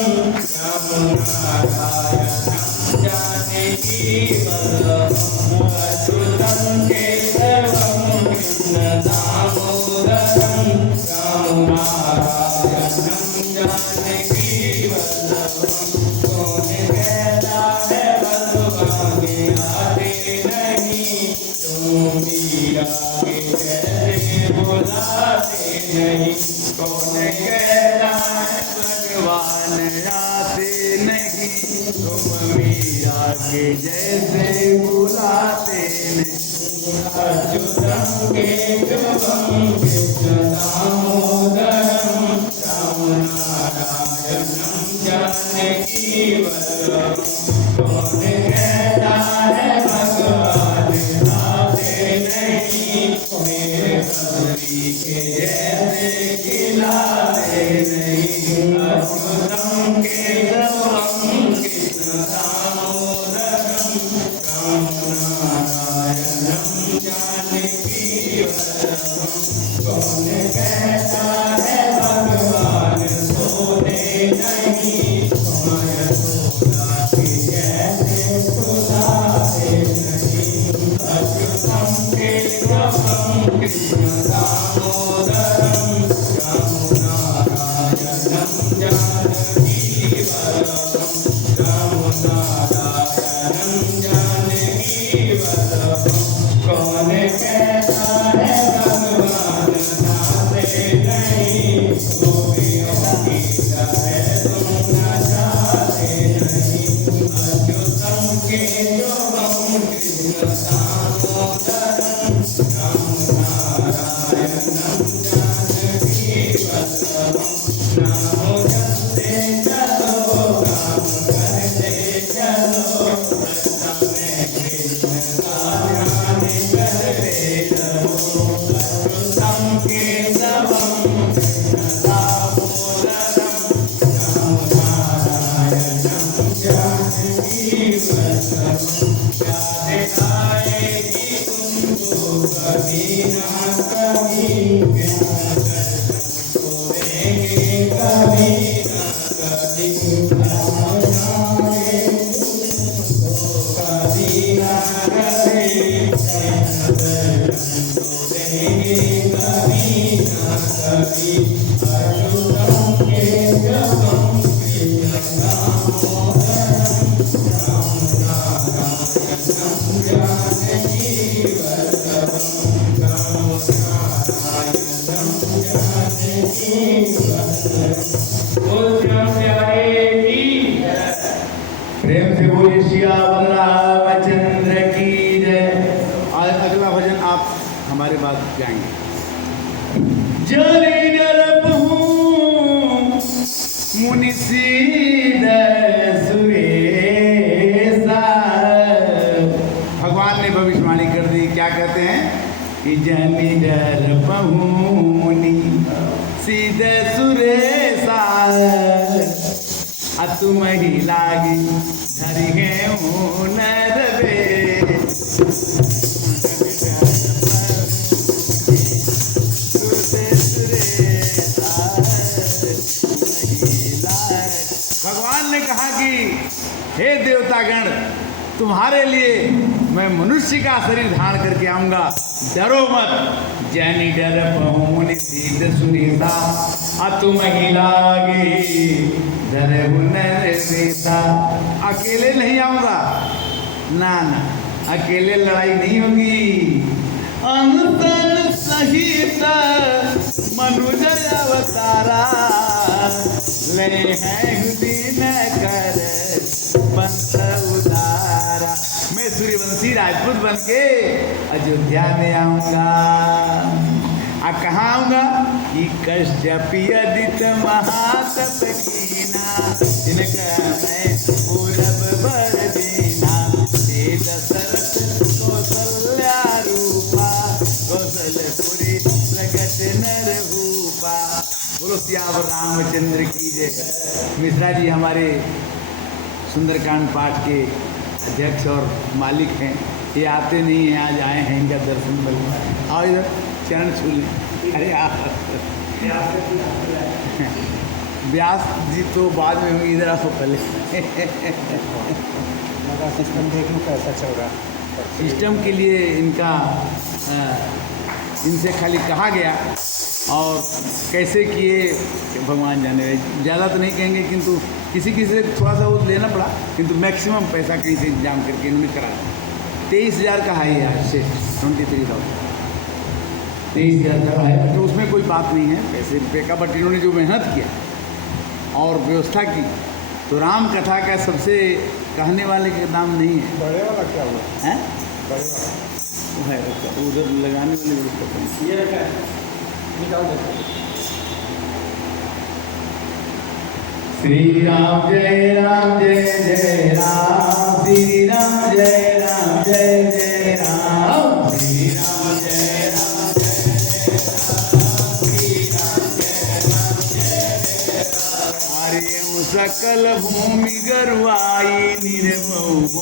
राम नारायणम जानकी वल्लभम। अच्युतम केशवम कृष्ण दामोदरम राम नारायणम जानकी वल्लभम। कौन कहता है भगवान के आते नहीं, तुम मीरा के कहते बुलाते नहीं। कौन कहता है भगवान आते नहीं, तुम मीरा के जैसे बुलाते नहीं। अच्युतम केशवम कृष्ण दामोदरम राम नारायणम जानकी वल्लभम। कौन कहता है भगवान आते नहीं, मेरे बदरी के जैसे खिलाते नहीं। अच्युतम केशवम कृष्ण दामोदरम राम नारायणम जानकी वल्लभम। कौन कहता है भगवान सोते नहीं, माया सोता के जैसे सुलाते नहीं। अच्युतम केशवम कृष्ण दामोदरम राम नारायणम जानकी वल्लभम। राम नारायणम जानकी वल्लभम। कौन कहता है भगवान नाते नहीं, गोपियों की तरह तुम न जाते नहीं। अच्युतम केशवम कृष्ण दामोदरम राम नारायणम जानकी वल्लभम। नाम जपते चलो काम करते चलो, रस्ता में कृष्ण का ध्यान करते चलो। अच्युतम केशवम कृष्ण दामोदरम राम नारायणम बोल श्याम प्यारे की प्रेम से बोलिए सियावर रामचंद्र की जय। आज अगला भजन आप हमारे बाद गाएंगे। जरी डरबहु मुनि सीधे सुरेशा। भगवान ने भविष्यवाणी कर दी। क्या कहते हैं कि जनी डरबहु मुनि सीधे सुरेशा। तुम ही लागी धरी है नर बे। भगवान ने कहा कि हे देवतागण, तुम्हारे लिए मैं मनुष्य का शरीर धारण करके आऊंगा, डरो मत। जैनी डर मुनि सीध सुनीता तुम ही लागे धरे हुनरेसा। अकेले नहीं आऊंगा, ना ना, अकेले लड़ाई नहीं होगी। अंतन सहित मनुज अवतारा ले हैं दिन कर पंथ उदारा। मैं सूर्यवंशी राजपूत बन के अयोध्या में आऊंगा। कहाँ आऊंगा कि कश्यपियदित महातप कीना जिनका मैं पूरब वर दीना। दशरथ कौशल्या रूपा कौशलपुरी प्रगट नर भूपा। बोलो सियावर रामचंद्र की जय। मिश्रा जी हमारे सुंदरकांड पाठ के अध्यक्ष और मालिक हैं। ये आते नहीं हैं, आज आए हैं, इनका दर्शन करना। आओ इधर चरण छू लें। अरे आप व्यास जी तो बाद में होंगे, इधर आओ पहले। सिस्टम देख लो कैसा चल रहा है। सिस्टम के लिए इनका इनसे खाली कहा गया और कैसे किए भगवान जाने। ज़्यादा तो नहीं कहेंगे, किंतु किसी किसी से थोड़ा सा वो लेना पड़ा, किंतु मैक्सिमम पैसा कहीं से इंतजाम करके इन्होंने करा। 23,000 का है आज से 23,000 का है, तो उसमें कोई बात नहीं है पैसे रुपये का। बट इन्होंने जो मेहनत किया और व्यवस्था की, तो राम कथा का सबसे कहने वाले का दाम नहीं है। बड़े वाला क्या हुआ हैं बड़े वाला वो है उधर लगाने वाली व्यवस्था। ये रखा है, निकाल देता हूँ। श्री राम जय राम जय जय राम। श्री राम जय राम जय जय राम। श्री राम जय राम जय जय राम। श्री राम जय राम जय जय राम। हरिओं सकल भूमि गरुआई निर्मोह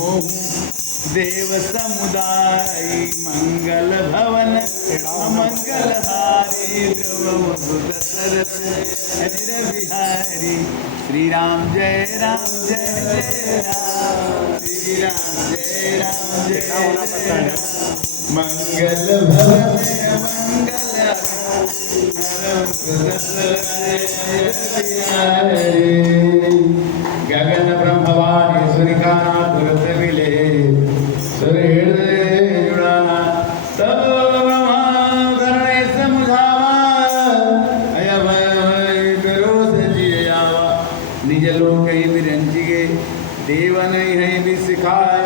देव समुदाय। मंगल भवन मंगल हारी बिहारी। श्री राम जय राम जय जय राम। श्री राम जय राम जय जय राम। मंगल भवन मंगल गगन ब्रह्मवाणी सूर्यकाना तुरत मिले सुर हृदय जुड़ाना। तब ब्रह्मा करने समझावा अय भय विरोध जियावा। निज लोक ही विरंजिगे देवन है भी सिखाए।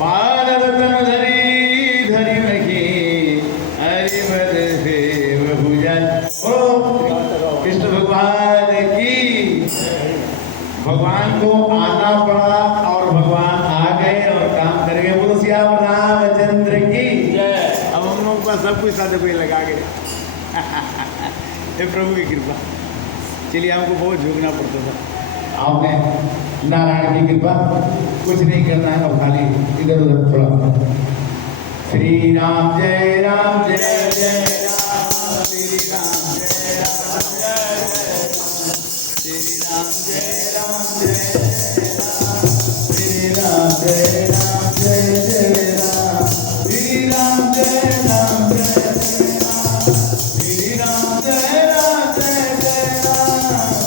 बाल रतन धरी धरी मही हरि मद देव भुजन। ओ कृष्ण भगवान की। भगवान को आना पड़ा और भगवान आ गए और काम कर गए। बोलो सियावर रामचंद्र की जय। अब हम लोग का सब कुछ साथ पे लगा गए। ये प्रभु की कृपा। चलिए हमको बहुत झुकना पड़ता था, आपने नारायण की कृपा। कुछ नहीं करना है, अब खाली इधर उधर थोड़ा। श्री राम जय राम जय जय राम। श्री राम जय राम जय जय। श्री राम जय राम जय जय राम। श्री राम जय राम जय जय राम। श्री राम जय राम जय जय राम। श्री राम जय राम जय जय राम।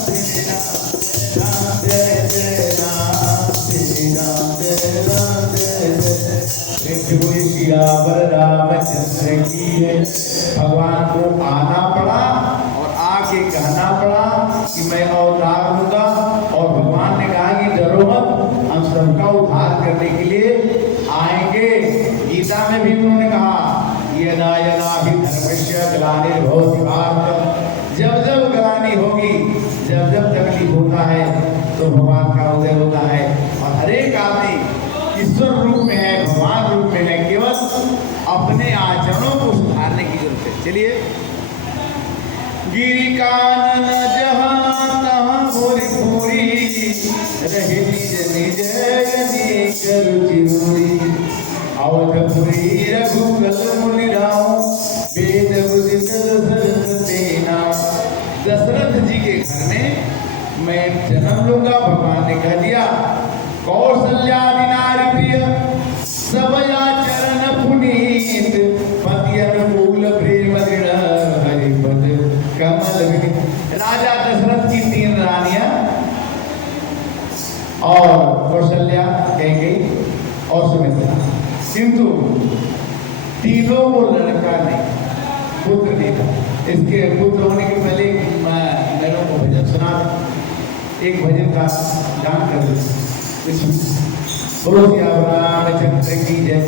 श्री राम जय जय राम। श्री राम जय राम जय जय। सियावर रामचंद्र की जय। भगवान को आना पड़ा और आग कहना पड़ा कि मैं अवतार लूंगा, और भगवान ने कहा कि डरो मत, हम सबका उद्धार करने के लिए आएंगे। गीता में भी उन्होंने कहा यदा यदा हि धर्मस्य ग्लानिर्भवति भारत, जब जब ग्लानि होगी, जब जब तकलीफ होता है तो भगवान का उदय होता है, और हर एक आदमी ईश्वर रूप में है, भगवान रूप में है, केवल अपने आचरणों को सुधारने की जरूरत है। चलिए, गिरि कानन जहाँ तहाँ भोरी भूरी, रहे निज निज अनेक रुचि रूढ़ी, अवधपुरी रघुकुल मुनि राम, वेद बुद्धि दशरथ तेना। दशरथ जी के घर में मैं जन्म लूंगा, भगवान ने कह दिया। कौशल्यादि नारी प्रिय, सब आचरण पुनीत, पति अनुकूल प्रेम दृढ़, हरिपद कमल विनीत। राजा दशरथ की 3 रानियां और कौशल्या कहेंगे और सुमित्रा, किंतु तीनों को लड़का नहीं, पुत्र नहीं था। इसके पुत्र होने के पहले मैं लोगों को भजन सुना, एक भजन का गान कर दें। बोलो श्री रामचंद्र की जय।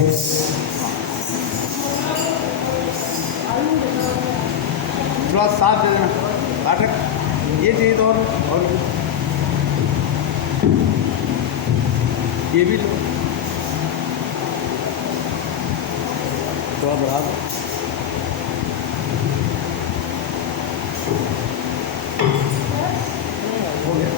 थोड़ा साथ दे देना पाठक, ये चाहिए तो और ये भी थोड़ा बढ़ा दो। हो गया।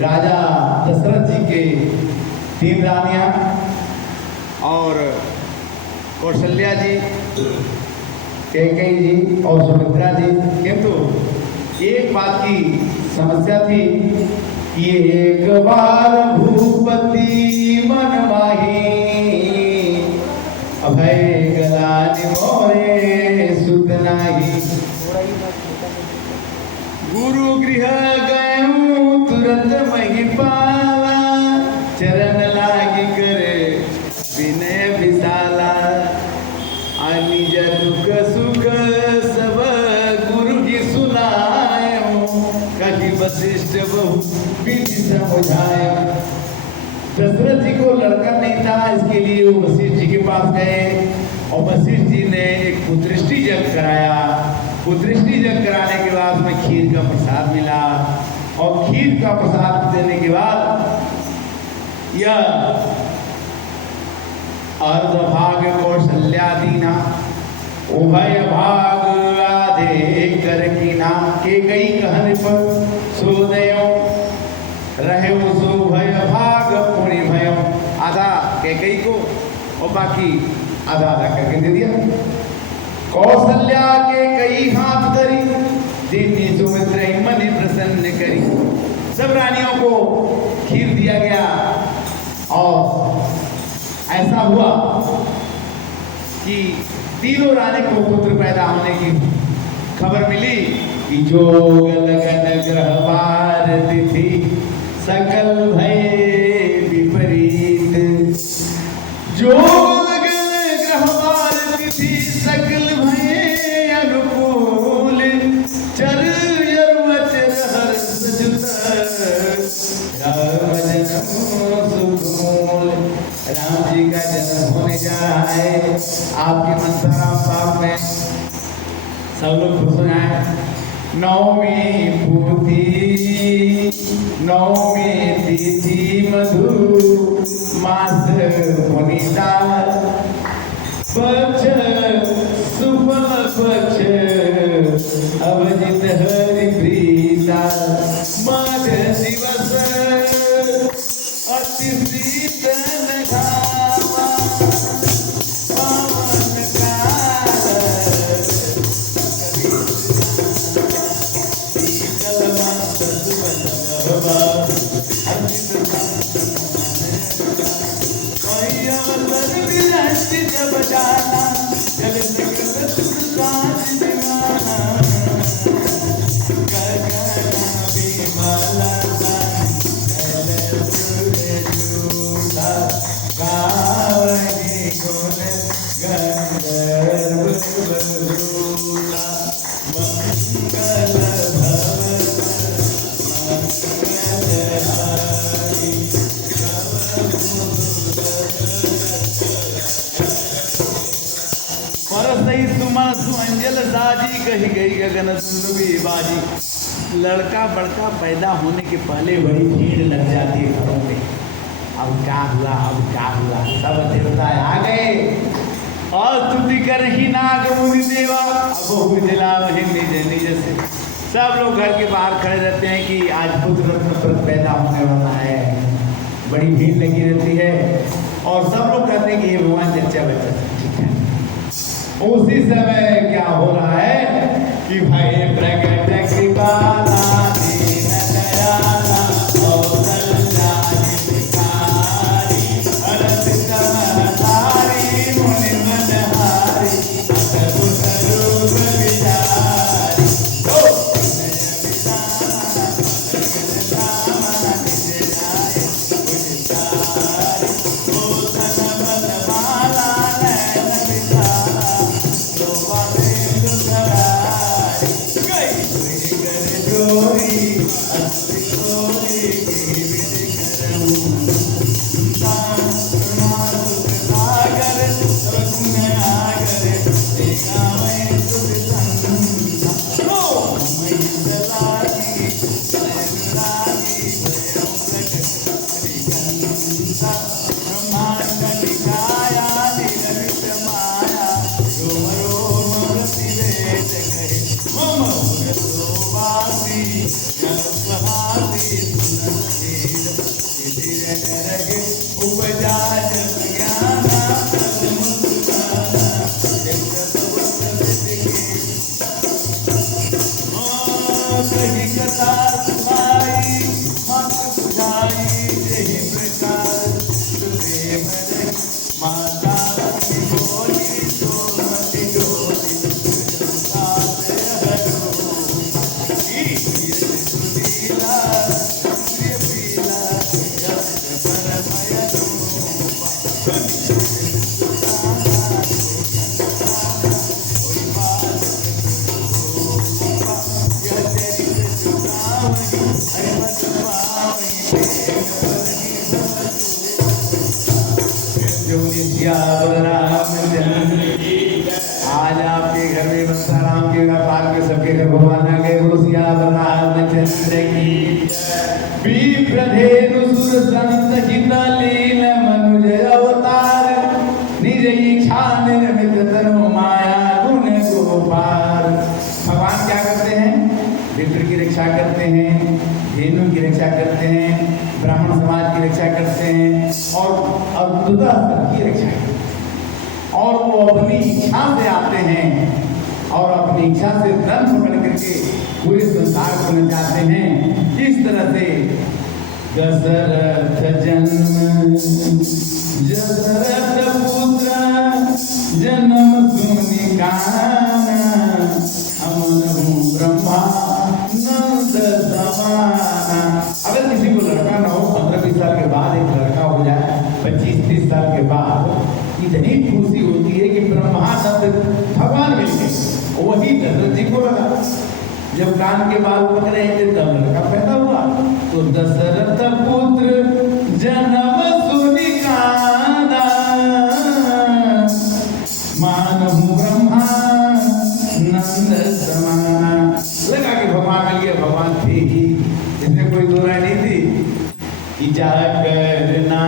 राजा दशरथ जी के 3 रानियां और कौशल्या जी, कैकेयी जी और सुमित्रा जी। किंतु एक बात की समस्या थी कि एक बार भूपति मन माही, अभय गलानि मोरे सुत नाही। गुरु गृह गयऊं तुरंत महिपाला, चरण लागी करे विनय विशाला। निज दुख सुख सब गुरु की सुनायो, कही वशिष्ठ बहु विधि समझायो। दशरथ जी को लड़का नहीं था, इसके लिए वो वशिष्ठ जी के पास गए और वशिष्ठ जी ने एक पुत्रष्टि यज्ञ कराया। पुत्रष्टि यज्ञ कराने के बाद में खीर का प्रसाद मिला और खीर का प्रसाद देने के बाद यह अर्धभाग कौशल्या दीना, उभय भाग आधे कर कीना। कैकेयी कहने पर सोदयो रहे सो भय भाग पुण्य भयो। आधा कैकेयी को और बाकी आधा आधा करके दे दिया। कौशल्या के कई हाथ धरी, दीनी सुमित्रा मन प्रसन्न करी। सब रानियों को खीर दिया गया और ऐसा हुआ कि तीनों रानी को पुत्र पैदा होने की खबर मिली कि जो लगन ग्रहवार तिथि सकल भय विपरीत। जो लगन ग्रहवार तिथि सकल भय अनुकूल, चर वचन हर्ष जुत राम जन्म सुखमूल। राम जी का जन्म होने जा रहा है। आपके मनसाराम साहब में सब लोग खुश हो जाए। नवमी पूती नवमी तिथि मधु मास पुनीता, पक्ष सुफल पक्ष अवजित हरि प्रीता। माघ दिवस अति शीतल घामा, पावन काल शीतल मास सुमन भवा। कोई अवसर विरस्त जब जाना, जल सकल सुख काज दिवाना। गगन विमला गावनि गुण गंधर्व बबूला। मंगल भवन मंगलहारी, परसई सुमन सुअंजल साजी, कही गई गगन सुंदरी बाजी। लड़का बड़का पैदा होने के पहले बड़ी भीड़ लग जाती है घरों में। अब क्या हुआ, अब क्या हुआ, सब देवता आ गए और स्तुति कर ही नाग मुनि देवा। अब जिला निज निज से सब लोग घर के बाहर खड़े रहते हैं कि आज पुत्र रत्न पैदा होने वाला है। बड़ी भीड़ लगी रहती है और सब लोग कहते हैं कि ये भगवान जच्चा बच्चा ठीक है। उसी समय क्या हो रहा है कि भाई प्रकट कृपाला दीन दयाला कौशल्यानि भिखारी, हरत समहतारी मुनि मनहारी, अद्भुत रूप विचारी। Good. बलरामचंद्र की आज आपके घर में बंसाराम के व्यापार के सबके घर भगवान आ गए। बोलो सिया बलरामचंद्र की विप्रधेनु सुर संत हित लीन मनुज अवतार निज इच्छा निर्मित तनु माया गुण गोपार। भगवान क्या करते हैं? विप्र की रक्षा करते हैं, धेनु की रक्षा करते हैं, ब्राह्मण समाज की रक्षा करते हैं और अद्भुता सबकी रक्षा करते हैं। और वो अपनी इच्छा से आते हैं और अपनी इच्छा से धन पकड़ करके पूरे संसार को नचाते हैं। इस तरह से दशरथ जन्म दशरथ पुत्र जन्म सुनि काना अमन ब्रह्मा नंद समाना। अगर किसी को लड़का ना हो 15-20 साल के बाद एक लड़का हो जाए, 25-30 साल के बाद इतनी खुशी होती है कि ब्रह्मानंद भगवान मिल गए। वही दशरथ जी को लगा जब कान के बाल पकड़े थे तब लड़का पैदा हुआ। तो दशरथ पुत्र जन्म सुनि काना मानहु ब्रह्मा नंद समाना। लगा कि भगवान मिल गए, भगवान थे ही, इसमें कोई दो राय नहीं थी। कि जा करना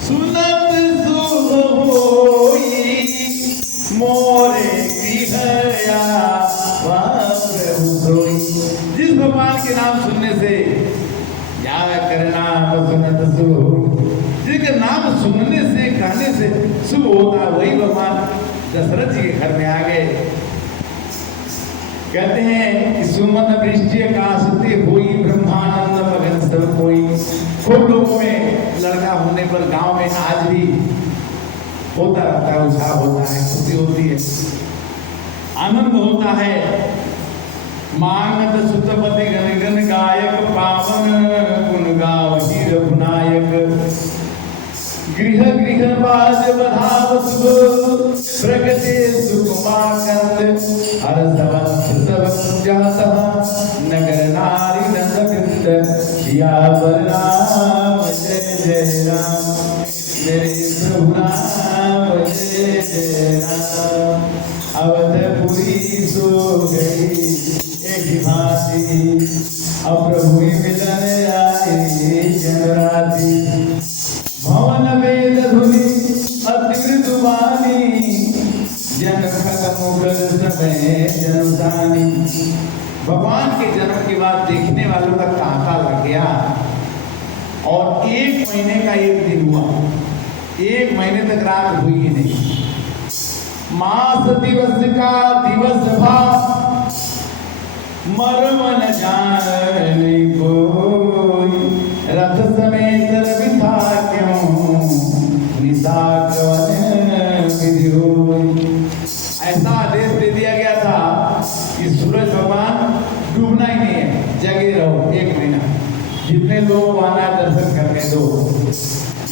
सुनत सुख होई मोरे विहया प्रभु सोई। जिस भगवान के नाम सुनने से या करना सुनत सुख, जिसके नाम सुनने से कहने से शुभ होता, वही भगवान दशरथ जी के घर में आ गए। कहते हैं कि सुमन वृष्टि काशते हुई ब्रह्मानंद मगन सब कोई। खूब लोगों में लड़का होने पर गांव में आज भी होता रहता है, उत्साह होता है, खुशी होती है, आनंद होता है। मांगत सुतपति गण गण गायक पावन गुण गावहि रघुनायक। गृह गृह बाज बधाव शुभ प्रगटे सुकुमाकंद हर सब जाता नगर नारी नंद वृंद। या बलराम जय जय राम मेरे प्रभु राम जय जय राम। अवधपुरी सो गई एक भांति अब प्रभु मिलन आए जनराति। भवन वेद धुनि अति मृदुवानी जन खग मुगल समय जनुदानी। भगवान के जन्म के बाद देखने वालों का तांता लग गया और 1 महीने का एक दिन हुआ, 1 महीने तक रात हुई ही नहीं। मास दिवस का दिवस भा मर्म न जाने कोई। रथ समेत रविथा क्यों निशाचवन विधि होई। ऐसा आदेश दे दिया गया था कि सूरज भगवान डूबना ही नहीं है, जगे रहो 1 महीना। जितने लोग आना दर्शन करने दो।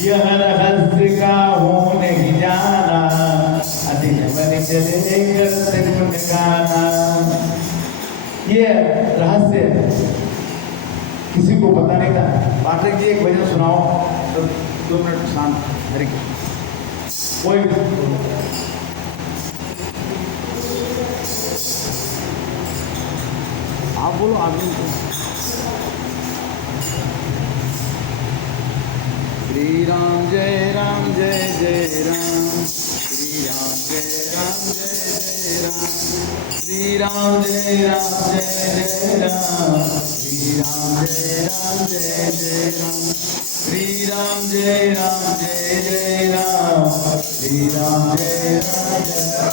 यह रहस्य का हो नहीं जाना अधिक बन चले करते गाना। ये रहस्य किसी को पता नहीं था। पाठक जी एक भजन सुनाओ तो 2 मिनट शांत। हरे कोई आप बोलो आदमी को। श्री राम जय राम जय जय राम। श्री राम जय राम जय जय राम। श्री राम जय राम जय जय राम। श्री राम जय राम जय जय राम। श्री राम जय राम जय जय राम। श्री राम जय राम जय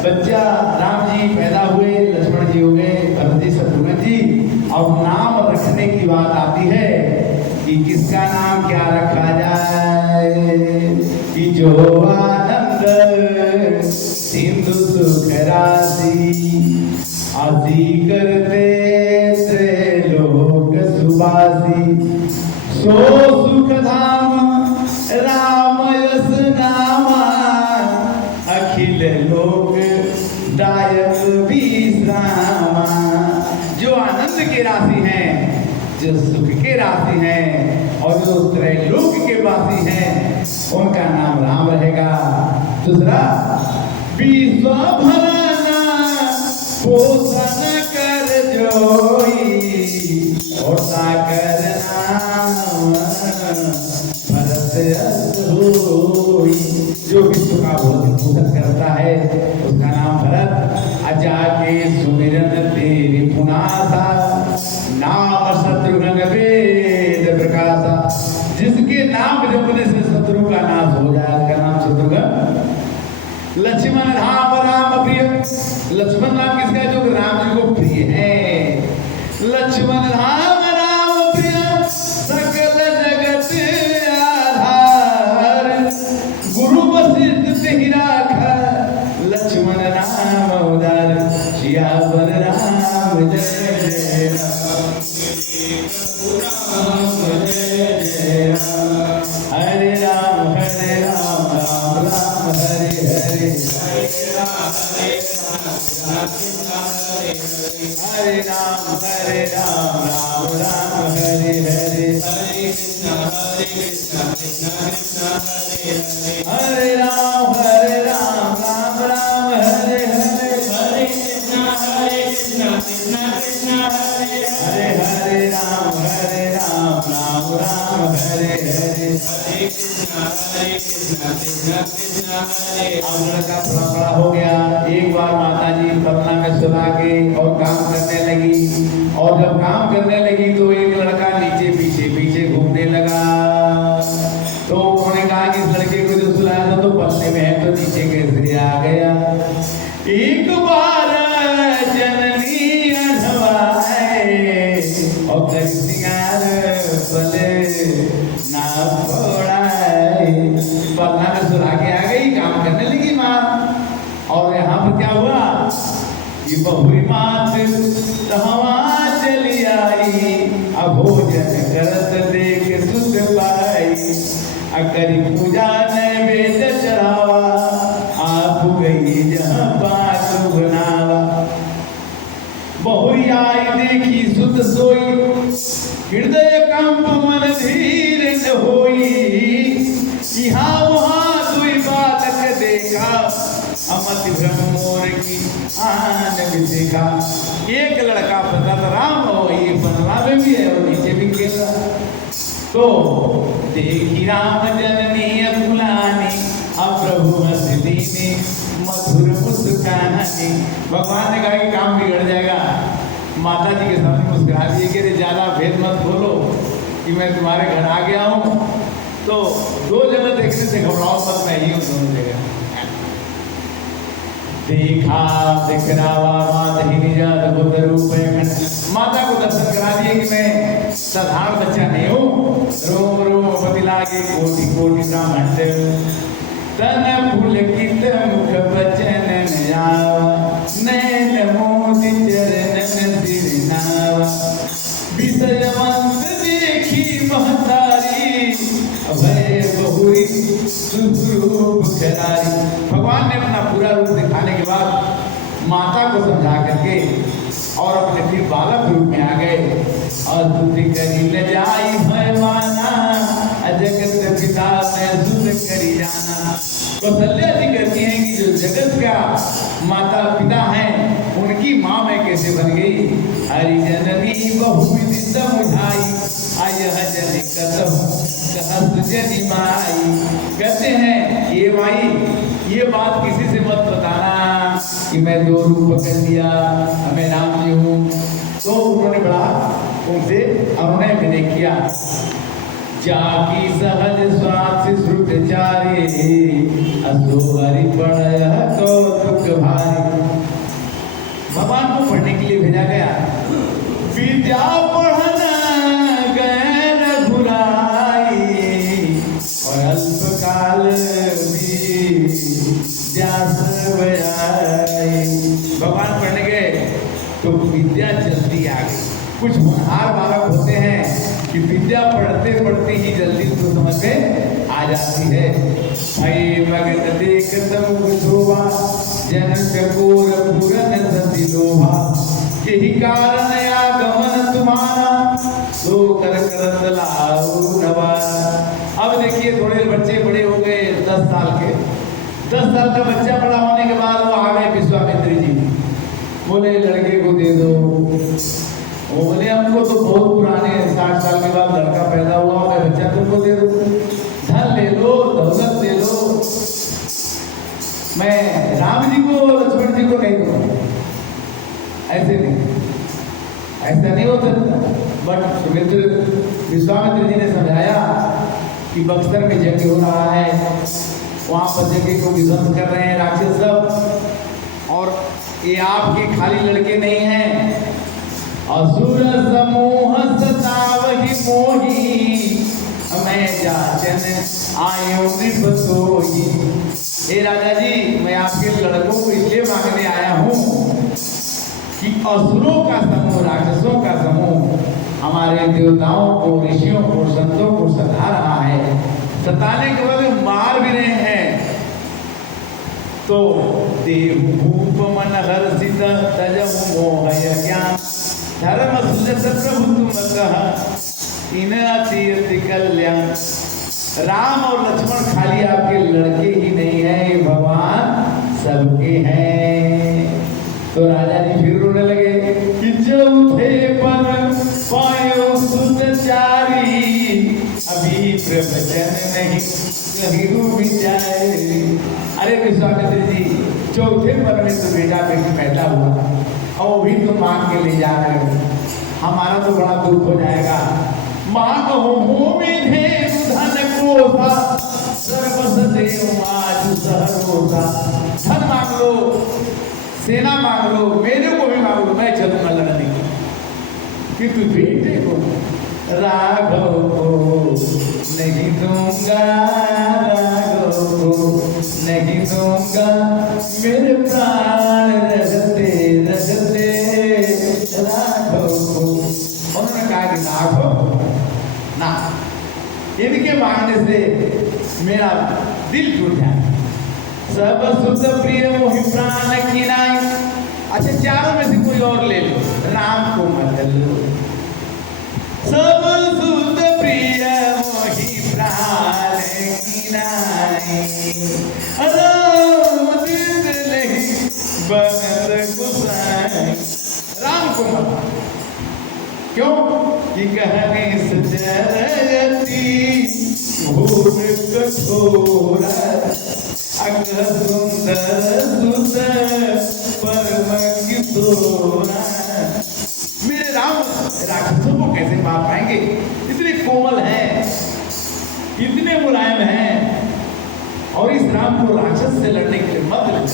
बच्चा राम जी पैदा हुए, लक्ष्मण जी हो गए, भरत जी, शत्रुघ्न जी। और नाम रखने की बात आती है कि किसका नाम क्या रखा जाए, कि जो आनंद सिंधु सुख राशि आदि करते त्रैलोक सुबासी, सो सुख धाम राम यस नामा, अखिल लोक दायक विश्रामा। जो आनंद के राशि हैं, जो सुख के राशि हैं और जो त्रैलोक के वासी हैं, उनका नाम राम रहेगा। दूसरा, विश्व भरना पोषण कर जोई, और साकर नाम भरत अस होई। जो विश्व का पोषण करता है उसका नाम भरत। अजा के सुमिरन तेरी पुनासा, नाम शत्रुघ्न वेद प्रकाशा। जिसके नाम जपने से शत्रु का नाश हो जाए, उसका नाम शत्रुघ्न लक्ष्मण राम राम प्रिय। लक्ष्मण नाम किसका है? जो राम जी को प्रिय है। लक्ष्मण राम राम प्रिय सकल जगत आधार, गुरु वशिष्ठ तेहि राखा लक्ष्मण राम उदार, सियावर राम जय जय राम। हरे राम राम राम हरे हरे, हरे राम राम राम हरे हरे, हरे राम राम राम हरे हरे, हरे हरे राम राम राम हरे हरे। अब लड़का थोड़ा बड़ा हो गया। एक बार माता जी पटना में सुला के और काम करने लगी, और जब काम करने लगी तो एक लड़का नीचे पीछे पीछे घूमने लगा। तो उन्होंने कहा कि इस लड़के को जो सुलाया था तो पल्ले में है, तो नीचे कैसे आ गया। एक बार जननी अनवाए और कर सिंगार पले ना फोड़ाए। पटना में सुला के आ गई, काम करने लगी माँ। और यहाँ पर क्या हुआ कि बहुरी मात तहवा चली आई, अब भोजन करत देख सुख पाई, अकरी पूजा नैवेद्य चढ़ावा, आप गई जहाँ पास बनावा। बहुरी आई देखी सुत सोई, हृदय कंप मन धीर न होई, यहाँ वहाँ दुई बालक देखा, अमति भ्रम मोर की आन विधिका। एक लड़का पता था राम हो, ये बनवा में भी है और नीचे भी खेल रहा। तो देखी राम जननी अकुलानी, अब प्रभु हंस दीनी मधुर मुस्कानी। भगवान ने कहा कि काम बिगड़ जाएगा। माता जी के सामने मुस्कुरा दिए कि ज्यादा भेद मत बोलो कि मैं तुम्हारे घर आ गया हूँ। तो दो जगह देखने से घबराओ मत, मैं ही हूँ दोनों जगह। देखा दिखरावा मात ही निजात बुद्ध रूप है। माता को दर्शन करा दिए कि मैं साधारण बच्चा नहीं हूँ। रोम रोम पति लागे कोटि कोटि ब्राह्मण, तन पुलकित मुख बचन नयावा, नैन मोदि चरणन सिरनावा, विषयवंत देखी महतारी, अभय बहुरी सुरूप करारी। भगवान ने अपना पूरा रूप दिखाने के बाद माता को समझा करके और अपने फिर बालक रूप में आ गए। और स्तुति करी न जाई भयमाना, जगत पिता में सुध करी जाना। कौशल्या जी कहती हैं कि जो जगत का माता पिता हैं उनकी माँ मैं कैसे बन गई। हरि जननी बहुविधि समुझाई, आय जनि कतहु कहत जनि माई। कहते हैं ये माई ये बात किसी से मत बताना कि मैं दो रूप पकड़ लिया, मैं राम जी हूँ। तो उन्होंने बड़ा उनसे उन्होंने विनय किया। जाकी सहज स्वास्थ्य श्रुत चारे, असो हरि पढ़ कौतुक भारी। भगवान को पढ़ने के लिए भेजा गया। विद्या पढ़ना गैर भुलाई, और अल्पकाल भगवान पढ़ने गए तो विद्या जल्दी आ गई। कुछ होनहार बालक होते हैं कि विद्या पढ़ते पढ़ते ही जल्दी उसको समझ में आ जाती है। भाई भगत देख तब शोभा, जनक कोर पूरन सति लोभा, यही कारण आगमन तुम्हारा, सो कर करत लाओ नवारा। अब देखिए थोड़े बच्चे बड़े हो गए 10 साल के। 10 साल का बच्चा बड़ा होने के बाद वो आ गए विश्वामित्र जी, बोले लड़के को दे दो। वो बोले हमको तो बहुत पुराने 60 साल के बाद लड़का पैदा हुआ, मैं बच्चा तुमको दे दूं। धन ले लो, दौलत ले लो, मैं राम जी को लक्ष्मण जी को नहीं दूंगा। ऐसे नहीं, ऐसा नहीं हो सकता। बट विश्वामित्र जी ने समझाया कि बक्सर में जंग हो रहा है, वहां पर जगह को विध्वंस कर रहे हैं राक्षस ये आपके खाली लड़के नहीं हैं। असुर समूह सतावहि मोही, मैं जाचन आयो नृप सोई। हे राजा जी, मैं आपके लड़कों को इसलिए मांगने आया हूँ कि असुरों का समूह, राक्षसों का समूह हमारे देवताओं को, ऋषियों को, संतों को सता रहा है। सताने के बाद मार भी रहे हैं। तो देहु भूप मन हर्षित तजहु मोहय ज्ञान, धर्म सुजस प्रभु तुम कह इन अति अति कल्याण। राम और लक्ष्मण खाली आपके लड़के ही नहीं है, ये भगवान सबके हैं। तो राजा जी फिर रोने लगे कि चौथे पर पायो सुतचारी, अभी प्रवचन नहीं कहीं विचारे। अरे विश्वामित्र जी, चौथे पर में तो बेटा बेटी पैदा हुआ और वो भी तो मांग के ले जा रहे हो, हमारा तो बड़ा दुख हो जाएगा। मांग हो में धन कोसा, सर्वसदेव आज सहरोसा। धन मांग लो, सेना मांग लो, मेरे को भी मांग लो, मैं चलूंगा लड़ने की। कि तू बेटे को राघव को नहीं दूंगा, राघव को नहीं दूंगा, मेरे प्राण रहते रहते राघव को। उन्होंने कहा कि राघव ना, इनके मांगने से मेरा दिल टूट जाए। सब सुत प्रिय मोहि प्राण की नाई। अच्छा, चारों में से कोई और ले लो, राम को मत लो। सब सुत प्रिय मोहि प्राण की नाई, राम दिल बनत गुसाई। राम को मत, क्यों कि कहने सजती भूर कठोरा, अगर सुंदर सुंदर परम किशोरा। मेरे राम राक्षसों को कैसे मार पाएंगे? इतने कोमल हैं, इतने मुलायम हैं, और इस राम को राक्षस से लड़ने के लिए मत ले जाओ।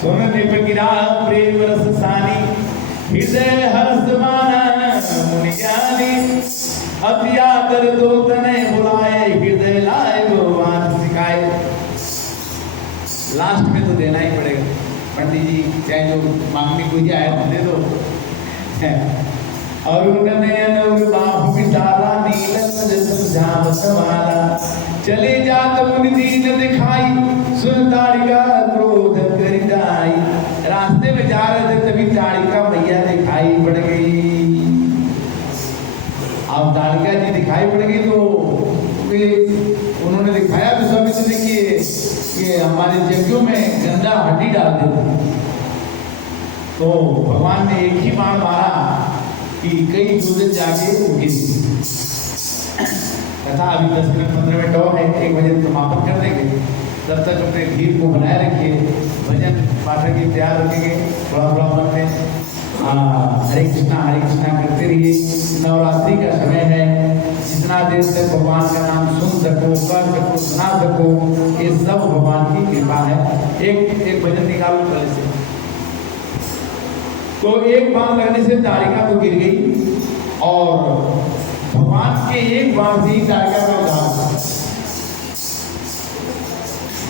सुनने पर गिरा प्रेम रस सानी, हृदय हर्ष माना मुनि ज्ञानी। अति आदर दो तने बुलाए, हृदय लाए वो बात सिखाए। लास्ट में तो देना ही पड़ेगा पंडित जी, चाहे जो मांगने को जाए तो दे दो। और उनका नयन बाहु विशाला, नील झावत वाला। चले जात मुनि दीन दिखाई, सुन ताड़िका क्रोध कर जाई। रास्ते में जा रहे थे तभी ताड़िका मैया दिखाई पड़ गई। अब ताड़िका जी दिखाई पड़ गई तो उन्होंने दिखाया विश्वामित्र ने कि हमारे यज्ञों में गंदा हड्डी डाल देते। तो भगवान ने एक ही बाण मारा कि कई योजन जाके गिर। कथा अभी 10-15 मिनट और है, 1 बजे समापन कर देंगे। तब तक अपने धीर को बनाए रखिए, भजन पाठक की तैयार रखेंगे, थोड़ा थोड़ा मन में हरे कृष्णा करते रहिए। नवरात्रि का समय है, जितना देर तक भगवान का नाम सुन सको, कर सको, सुना सको, ये सब भगवान की कृपा है। एक भजन निकालो पहले से। तो एक बाण लगने से ताड़िका तो गिर गई, और भगवान के एक बाण से ही ताड़िका का उद्धार।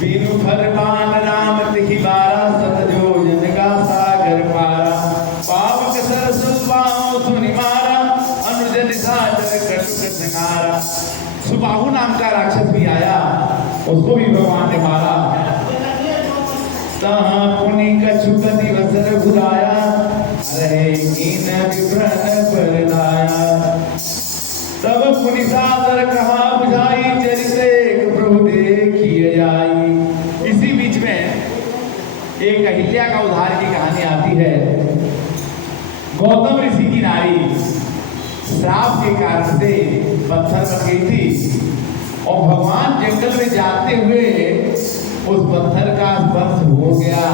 बीनु फरमान राम तिहि बारा, सतजोजन का सागर पारा। पावक सरस बाहों सुनि मारा, अनुजन सादर कटुक संहारा। सुबाहु नाम का राक्षस भी आया, उसको भी भगवान ने मारा। तहाँ पुनि कछुक दिवस रघुराया, रहे कीन विभ्रन पर लाया। तब पुनि सादर कहा बुझाई, चरित प्रभु देखिए जाई। इसी बीच में एक अहिल्या का उद्धार की कहानी आती है। गौतम ऋषि की नारी श्राप के कारण से पत्थर बन गई थी, और भगवान जंगल में जाते हुए उस पत्थर का स्पर्श हो गया,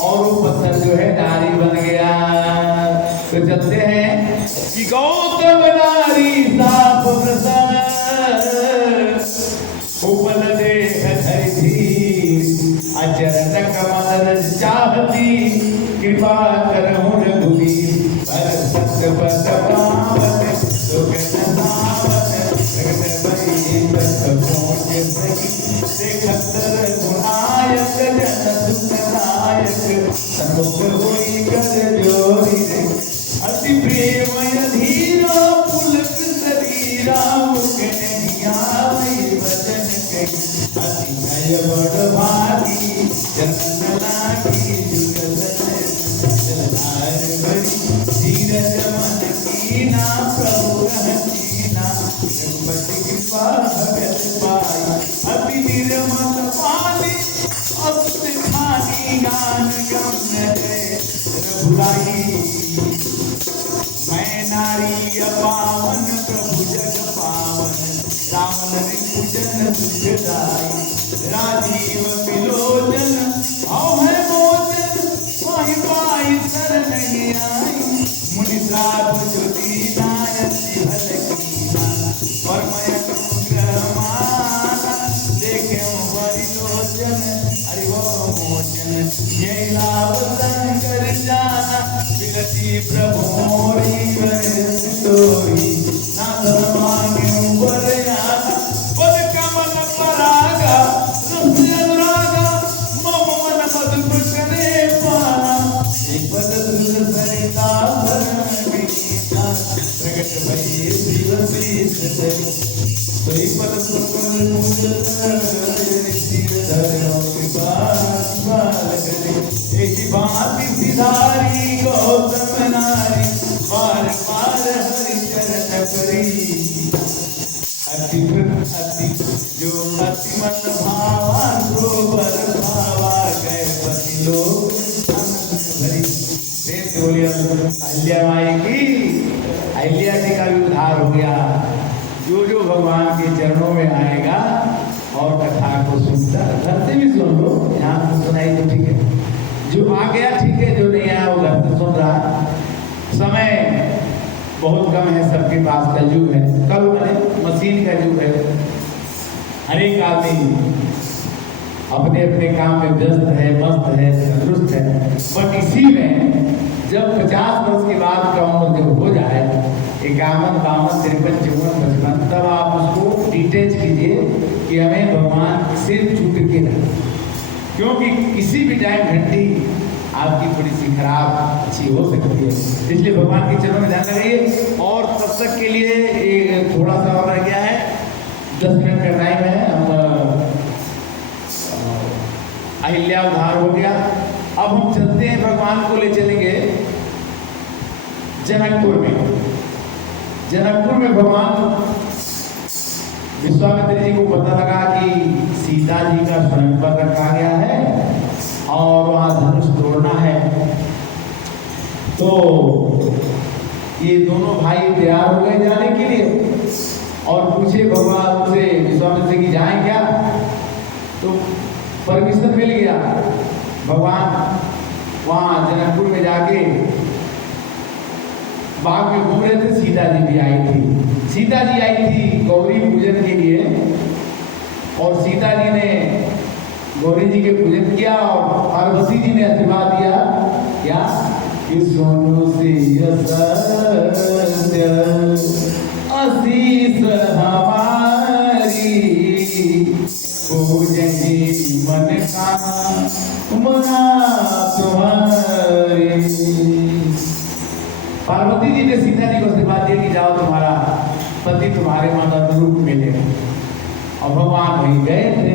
और वो पत्थर जो है नारी बन गया। तो चलते हैं कि गौतम नारी साप प्रसन्न, उपल देह धरि धीर, अचरण कमल रज चाह गान गम्य जय रघुराई। मैं नारी पावन प्रभु जग पावन राम रिपुजन सुखदाई। राजीव बिलोचन भाव है मोचन पाई पाई शरण नहीं आई। मुनि श्राप ज्योति नायक भल कीना परमय अनुग्रह माना देखे बड़ी लोचन हरि वो मोचन। यही लाभ शंकर जाना विनती प्रभु मोरी तोरी नाथ मांगे बरयाना। पद कमल परागा रस अनुरागा मम मन मधुर करे पाना। एक पद सुर सरिता धर्म गीता प्रगट भई शिव श्री सोई पद सुर मूल शिव धर्म कृपा एक भांति सिधारी गौतम नारी बार बार हरि चरण करी। अति अति जो अति मन भावा सो बर भावा गए पति लोग भरी। अहिल्या माई की अहिल्या जी का भी उद्धार हो गया। जो जो भगवान के चरणों में आएगा और कथा को सुनता घर से भी सुन लो, यहाँ से सुनाई तो ठीक है, जो आ गया ठीक है, जो नहीं आया वो घर से सुन रहा। समय बहुत कम है सबके पास, कलयुग है, कल मशीन का युग है। हर एक आदमी अपने अपने काम में व्यस्त है, मस्त है, तंदुरुस्त है। बट इसी में जब 50 वर्ष के बाद का उम्र जब हो जाए 51, 52, 53, 54, 55, तब आप उसको डिटेच कीजिए कि हमें भगवान से छूट के रहे। क्योंकि किसी भी टाइम घंटी आपकी थोड़ी सी खराब अच्छी हो सकती है, इसलिए भगवान के चरणों में ध्यान लगाइए। और तब तक के लिए एक थोड़ा सा और रह गया है, 10 मिनट का टाइम है। अहिल्या उद्धार हो गया। अब हम चलते हैं, भगवान को ले चलेंगे जनकपुर में। जनकपुर में भगवान विश्वामित्र जी को पता लगा कि सीता जी का स्वयंवर रखा गया है और वहां धनुष तोड़ना है। तो ये दोनों भाई तैयार हो गए जाने के लिए और पूछे भगवान से विश्वामित्र की जाए क्या, तो परमिशन मिल गया। भगवान वहां जनकपुर में जाके बाग में घूम रहे थे। सीता जी भी आई थी। सीता जी आई थी गौरी पूजन के लिए और सीता जी ने गौरी जी के पूजन किया और पार्वती जी ने आशीर्वाद दिया क्या कि सोनू से सत्य आशीष हमारी पूजनी मन का मना तुम्हारे। पार्वती जी ने सीता जी को आशीर्वाद दिया कि जाओ तुम्हारा पति तुम्हारे माता रूप मिले। और भगवान वहीं गए थे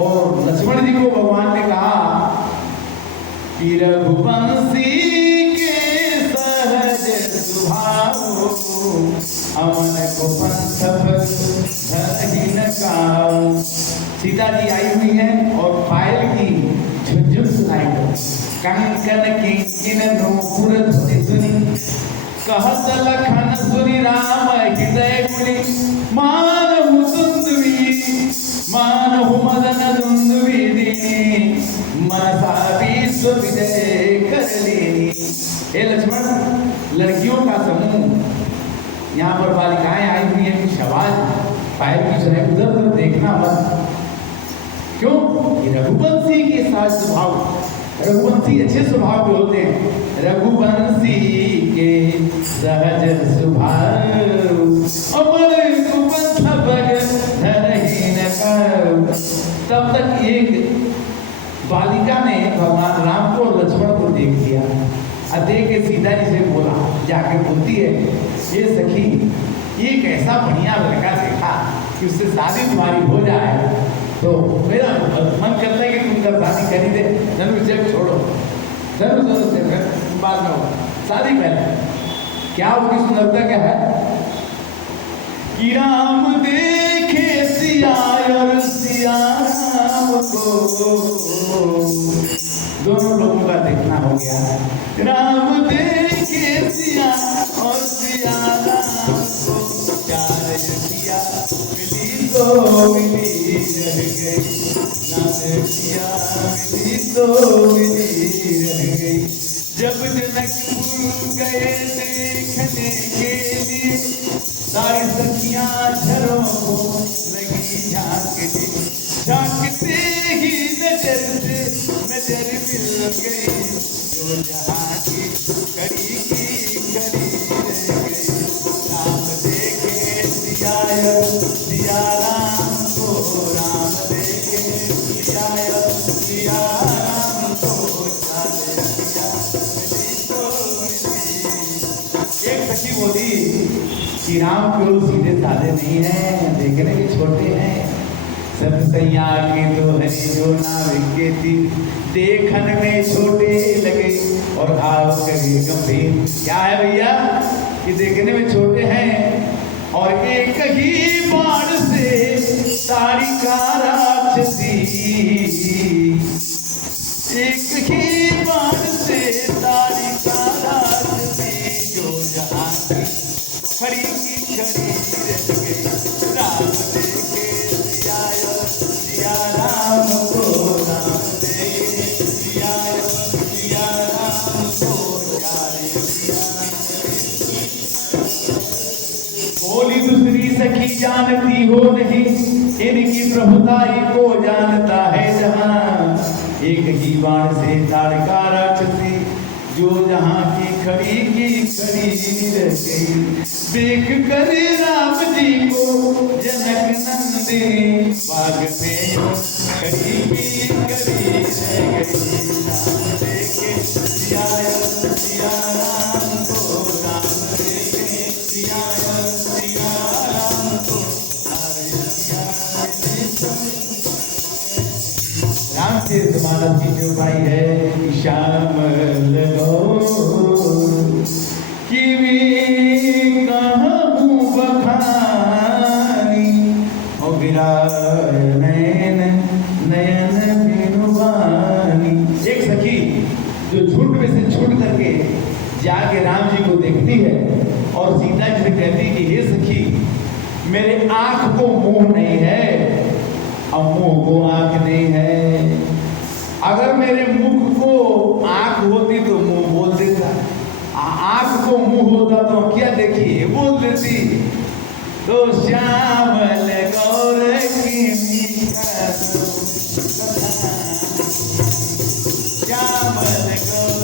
और लक्ष्मण जी को भगवान ने कहा कि रघुवंशी के सहज स्वभाव अमन को पंथ धन का। सीता जी आई हुई है और पायल की झुनझुन सुनाई दो। कंकन किंकिन नूपुर ध्वनि सुनी कहत लखन सुनी राम हृदय गुणी। मानहु दुंदुभी मानहु मदन दुंदुभी दीनी मनसा विश्व विजय कर लेनी। हे लक्ष्मण, लड़कियों का समूह यहाँ पर बालिकाएं आई हुई हैं, कुछ आवाज पायल की सुनाई, उधर उधर देखना मत। क्यों? रघुवंशी के साथ स्वभाव, रघुवंशी अच्छे स्वभाव के होते हैं। रघुवंशी के सहज स्वभाव अमर कुपंथ भगत धनहीन कर। तब तक एक बालिका ने भगवान राम को और लक्ष्मण को देख लिया और देख के सीता जी से बोला, जाके बोलती है, ये सखी, ये कैसा बढ़िया लड़का देखा कि उससे शादी तुम्हारी हो जाए, तो मेरा मन करता है कि तुम शादी करी दे। धनुष जब छोड़ो, धनुष से बाद में हो, शादी पहले। क्या उसकी सुंदरता क्या है कि राम देखे सिया और सिया राम को हो गया। राम देखे सिया और सिया राम को, चार अखियाँ मिली तो मिली रह गई। राम सिया मिली तो मिली रह गई। जब जनकपुर गए देखने के लिए, सारी सखियाँ झरों को लगी झांकने। झांकते ही नजर से नजर मिल गई, जो जहाँ की खड़ी रह गई। राम देखे सिया राम को, राम देखे सिया राम को, चार अखियाँ मिली तो मिली। एक सखी बोली कि राम केवल सीधे साधे नहीं है, देखने के छोटे हैं। सतसैया के तो हरि जो नाम के तीर, देखन में छोटे लगे और भाव कभी गंभीर। क्या है भैया कि देखने में छोटे हैं और एक ही बाण से सारी का राक्षसी, एक ही बाण से सारी का राक्षसी, जो जहाँ की खड़ी रह गई। राम देखे सिया राम को, राम देखे सिया राम को, चार अखियाँ। बोली दूसरी सखी जानती हो नहीं, इनकी प्रभुताई को जानता है जहां। एक ही बाण से ताड़का राक्षसी, जो जहाँ की खड़ी रह गई। देख कर राम जी को जनक नंदिनी, बाग में खड़ी रह गई। राम देखे सिया राम को, राम देखे सिया राम को, रामचरितमानस की जो भाई है कि श्याम लगो कि वे कहूँ बखानी, और विरार नयन बिनुबानी। एक सखी जो झुंड में से छूट करके जाके राम जी को देखती है और सीता जी से कहती है कि हे सखी, मेरे आंख को मुंह नहीं है और मुंह को आंख नहीं है। अगर मेरे मुख को आंख होती तो मुंह बोल देता, आंख को मुंह होता तो क्या देखिए बोल देती। तो श्यामल गौर की श्यामल गौर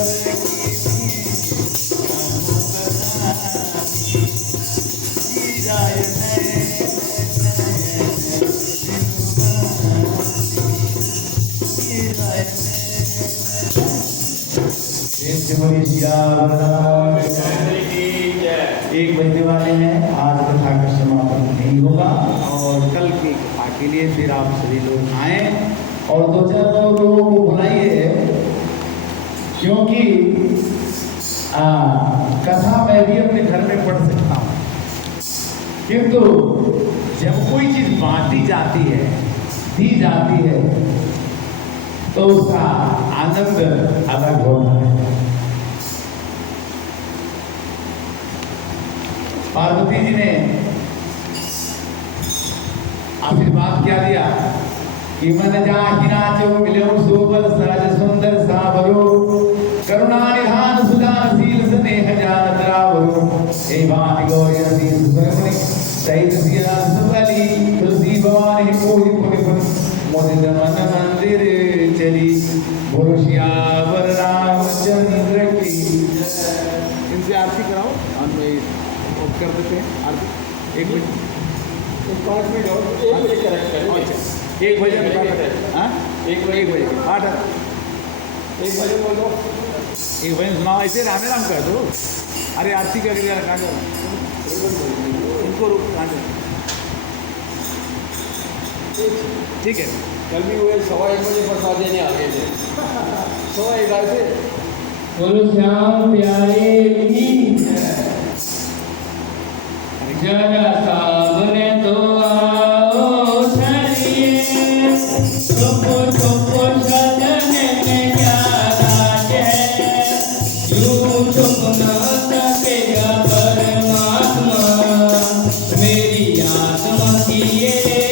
एक बजने वाले हैं, आज कथा का समापन नहीं होगा और कल की कथा के लिए फिर आप सभी लोग आए और दो चार लोगों को बुलाइए, क्योंकि कथा मैं भी अपने घर में पढ़ सकता हूँ, किंतु जब कोई चीज बांटी जाती है, दी जाती है, तो उसका आनंद अलग होता है। पार्वती जी ने आशीर्वाद क्या दिया कि मन जाहि नाचो मिलो सोबल सहज सुंदर सावरो, करुणा निधान सुजानशील स्नेह जान द्रावरो। हे भांति गौरी असीम सुरमणि सहित सिया सुबली, तुलसी भवानी कोई पुनि मोदित मन मंदिर चली। बोलो श्यावर रामचंद्र की। इनसे आरती कराओ, हम कर देते हैं आरती। एक मिनट, 5 मिनट और 1 बजे करेक्ट करें। 1 बजे हाँ 1 बजे 8 1 बजे बोलो, 1 बजे सुनाओ। ऐसे राम राम कर दो। अरे आरती कर दिया, कहाँ करो उनको रुक, कहाँ ठीक है। कल भी वो 1:15 बजे प्रसाद देने आ गए थे, 11:15 से। बोलो श्याम प्यारे की जरा सामने तो आओ धरिए, चुप चुप सदन में क्या राज है। ना सकेगा परमात्मा, मेरी आत्मा की ये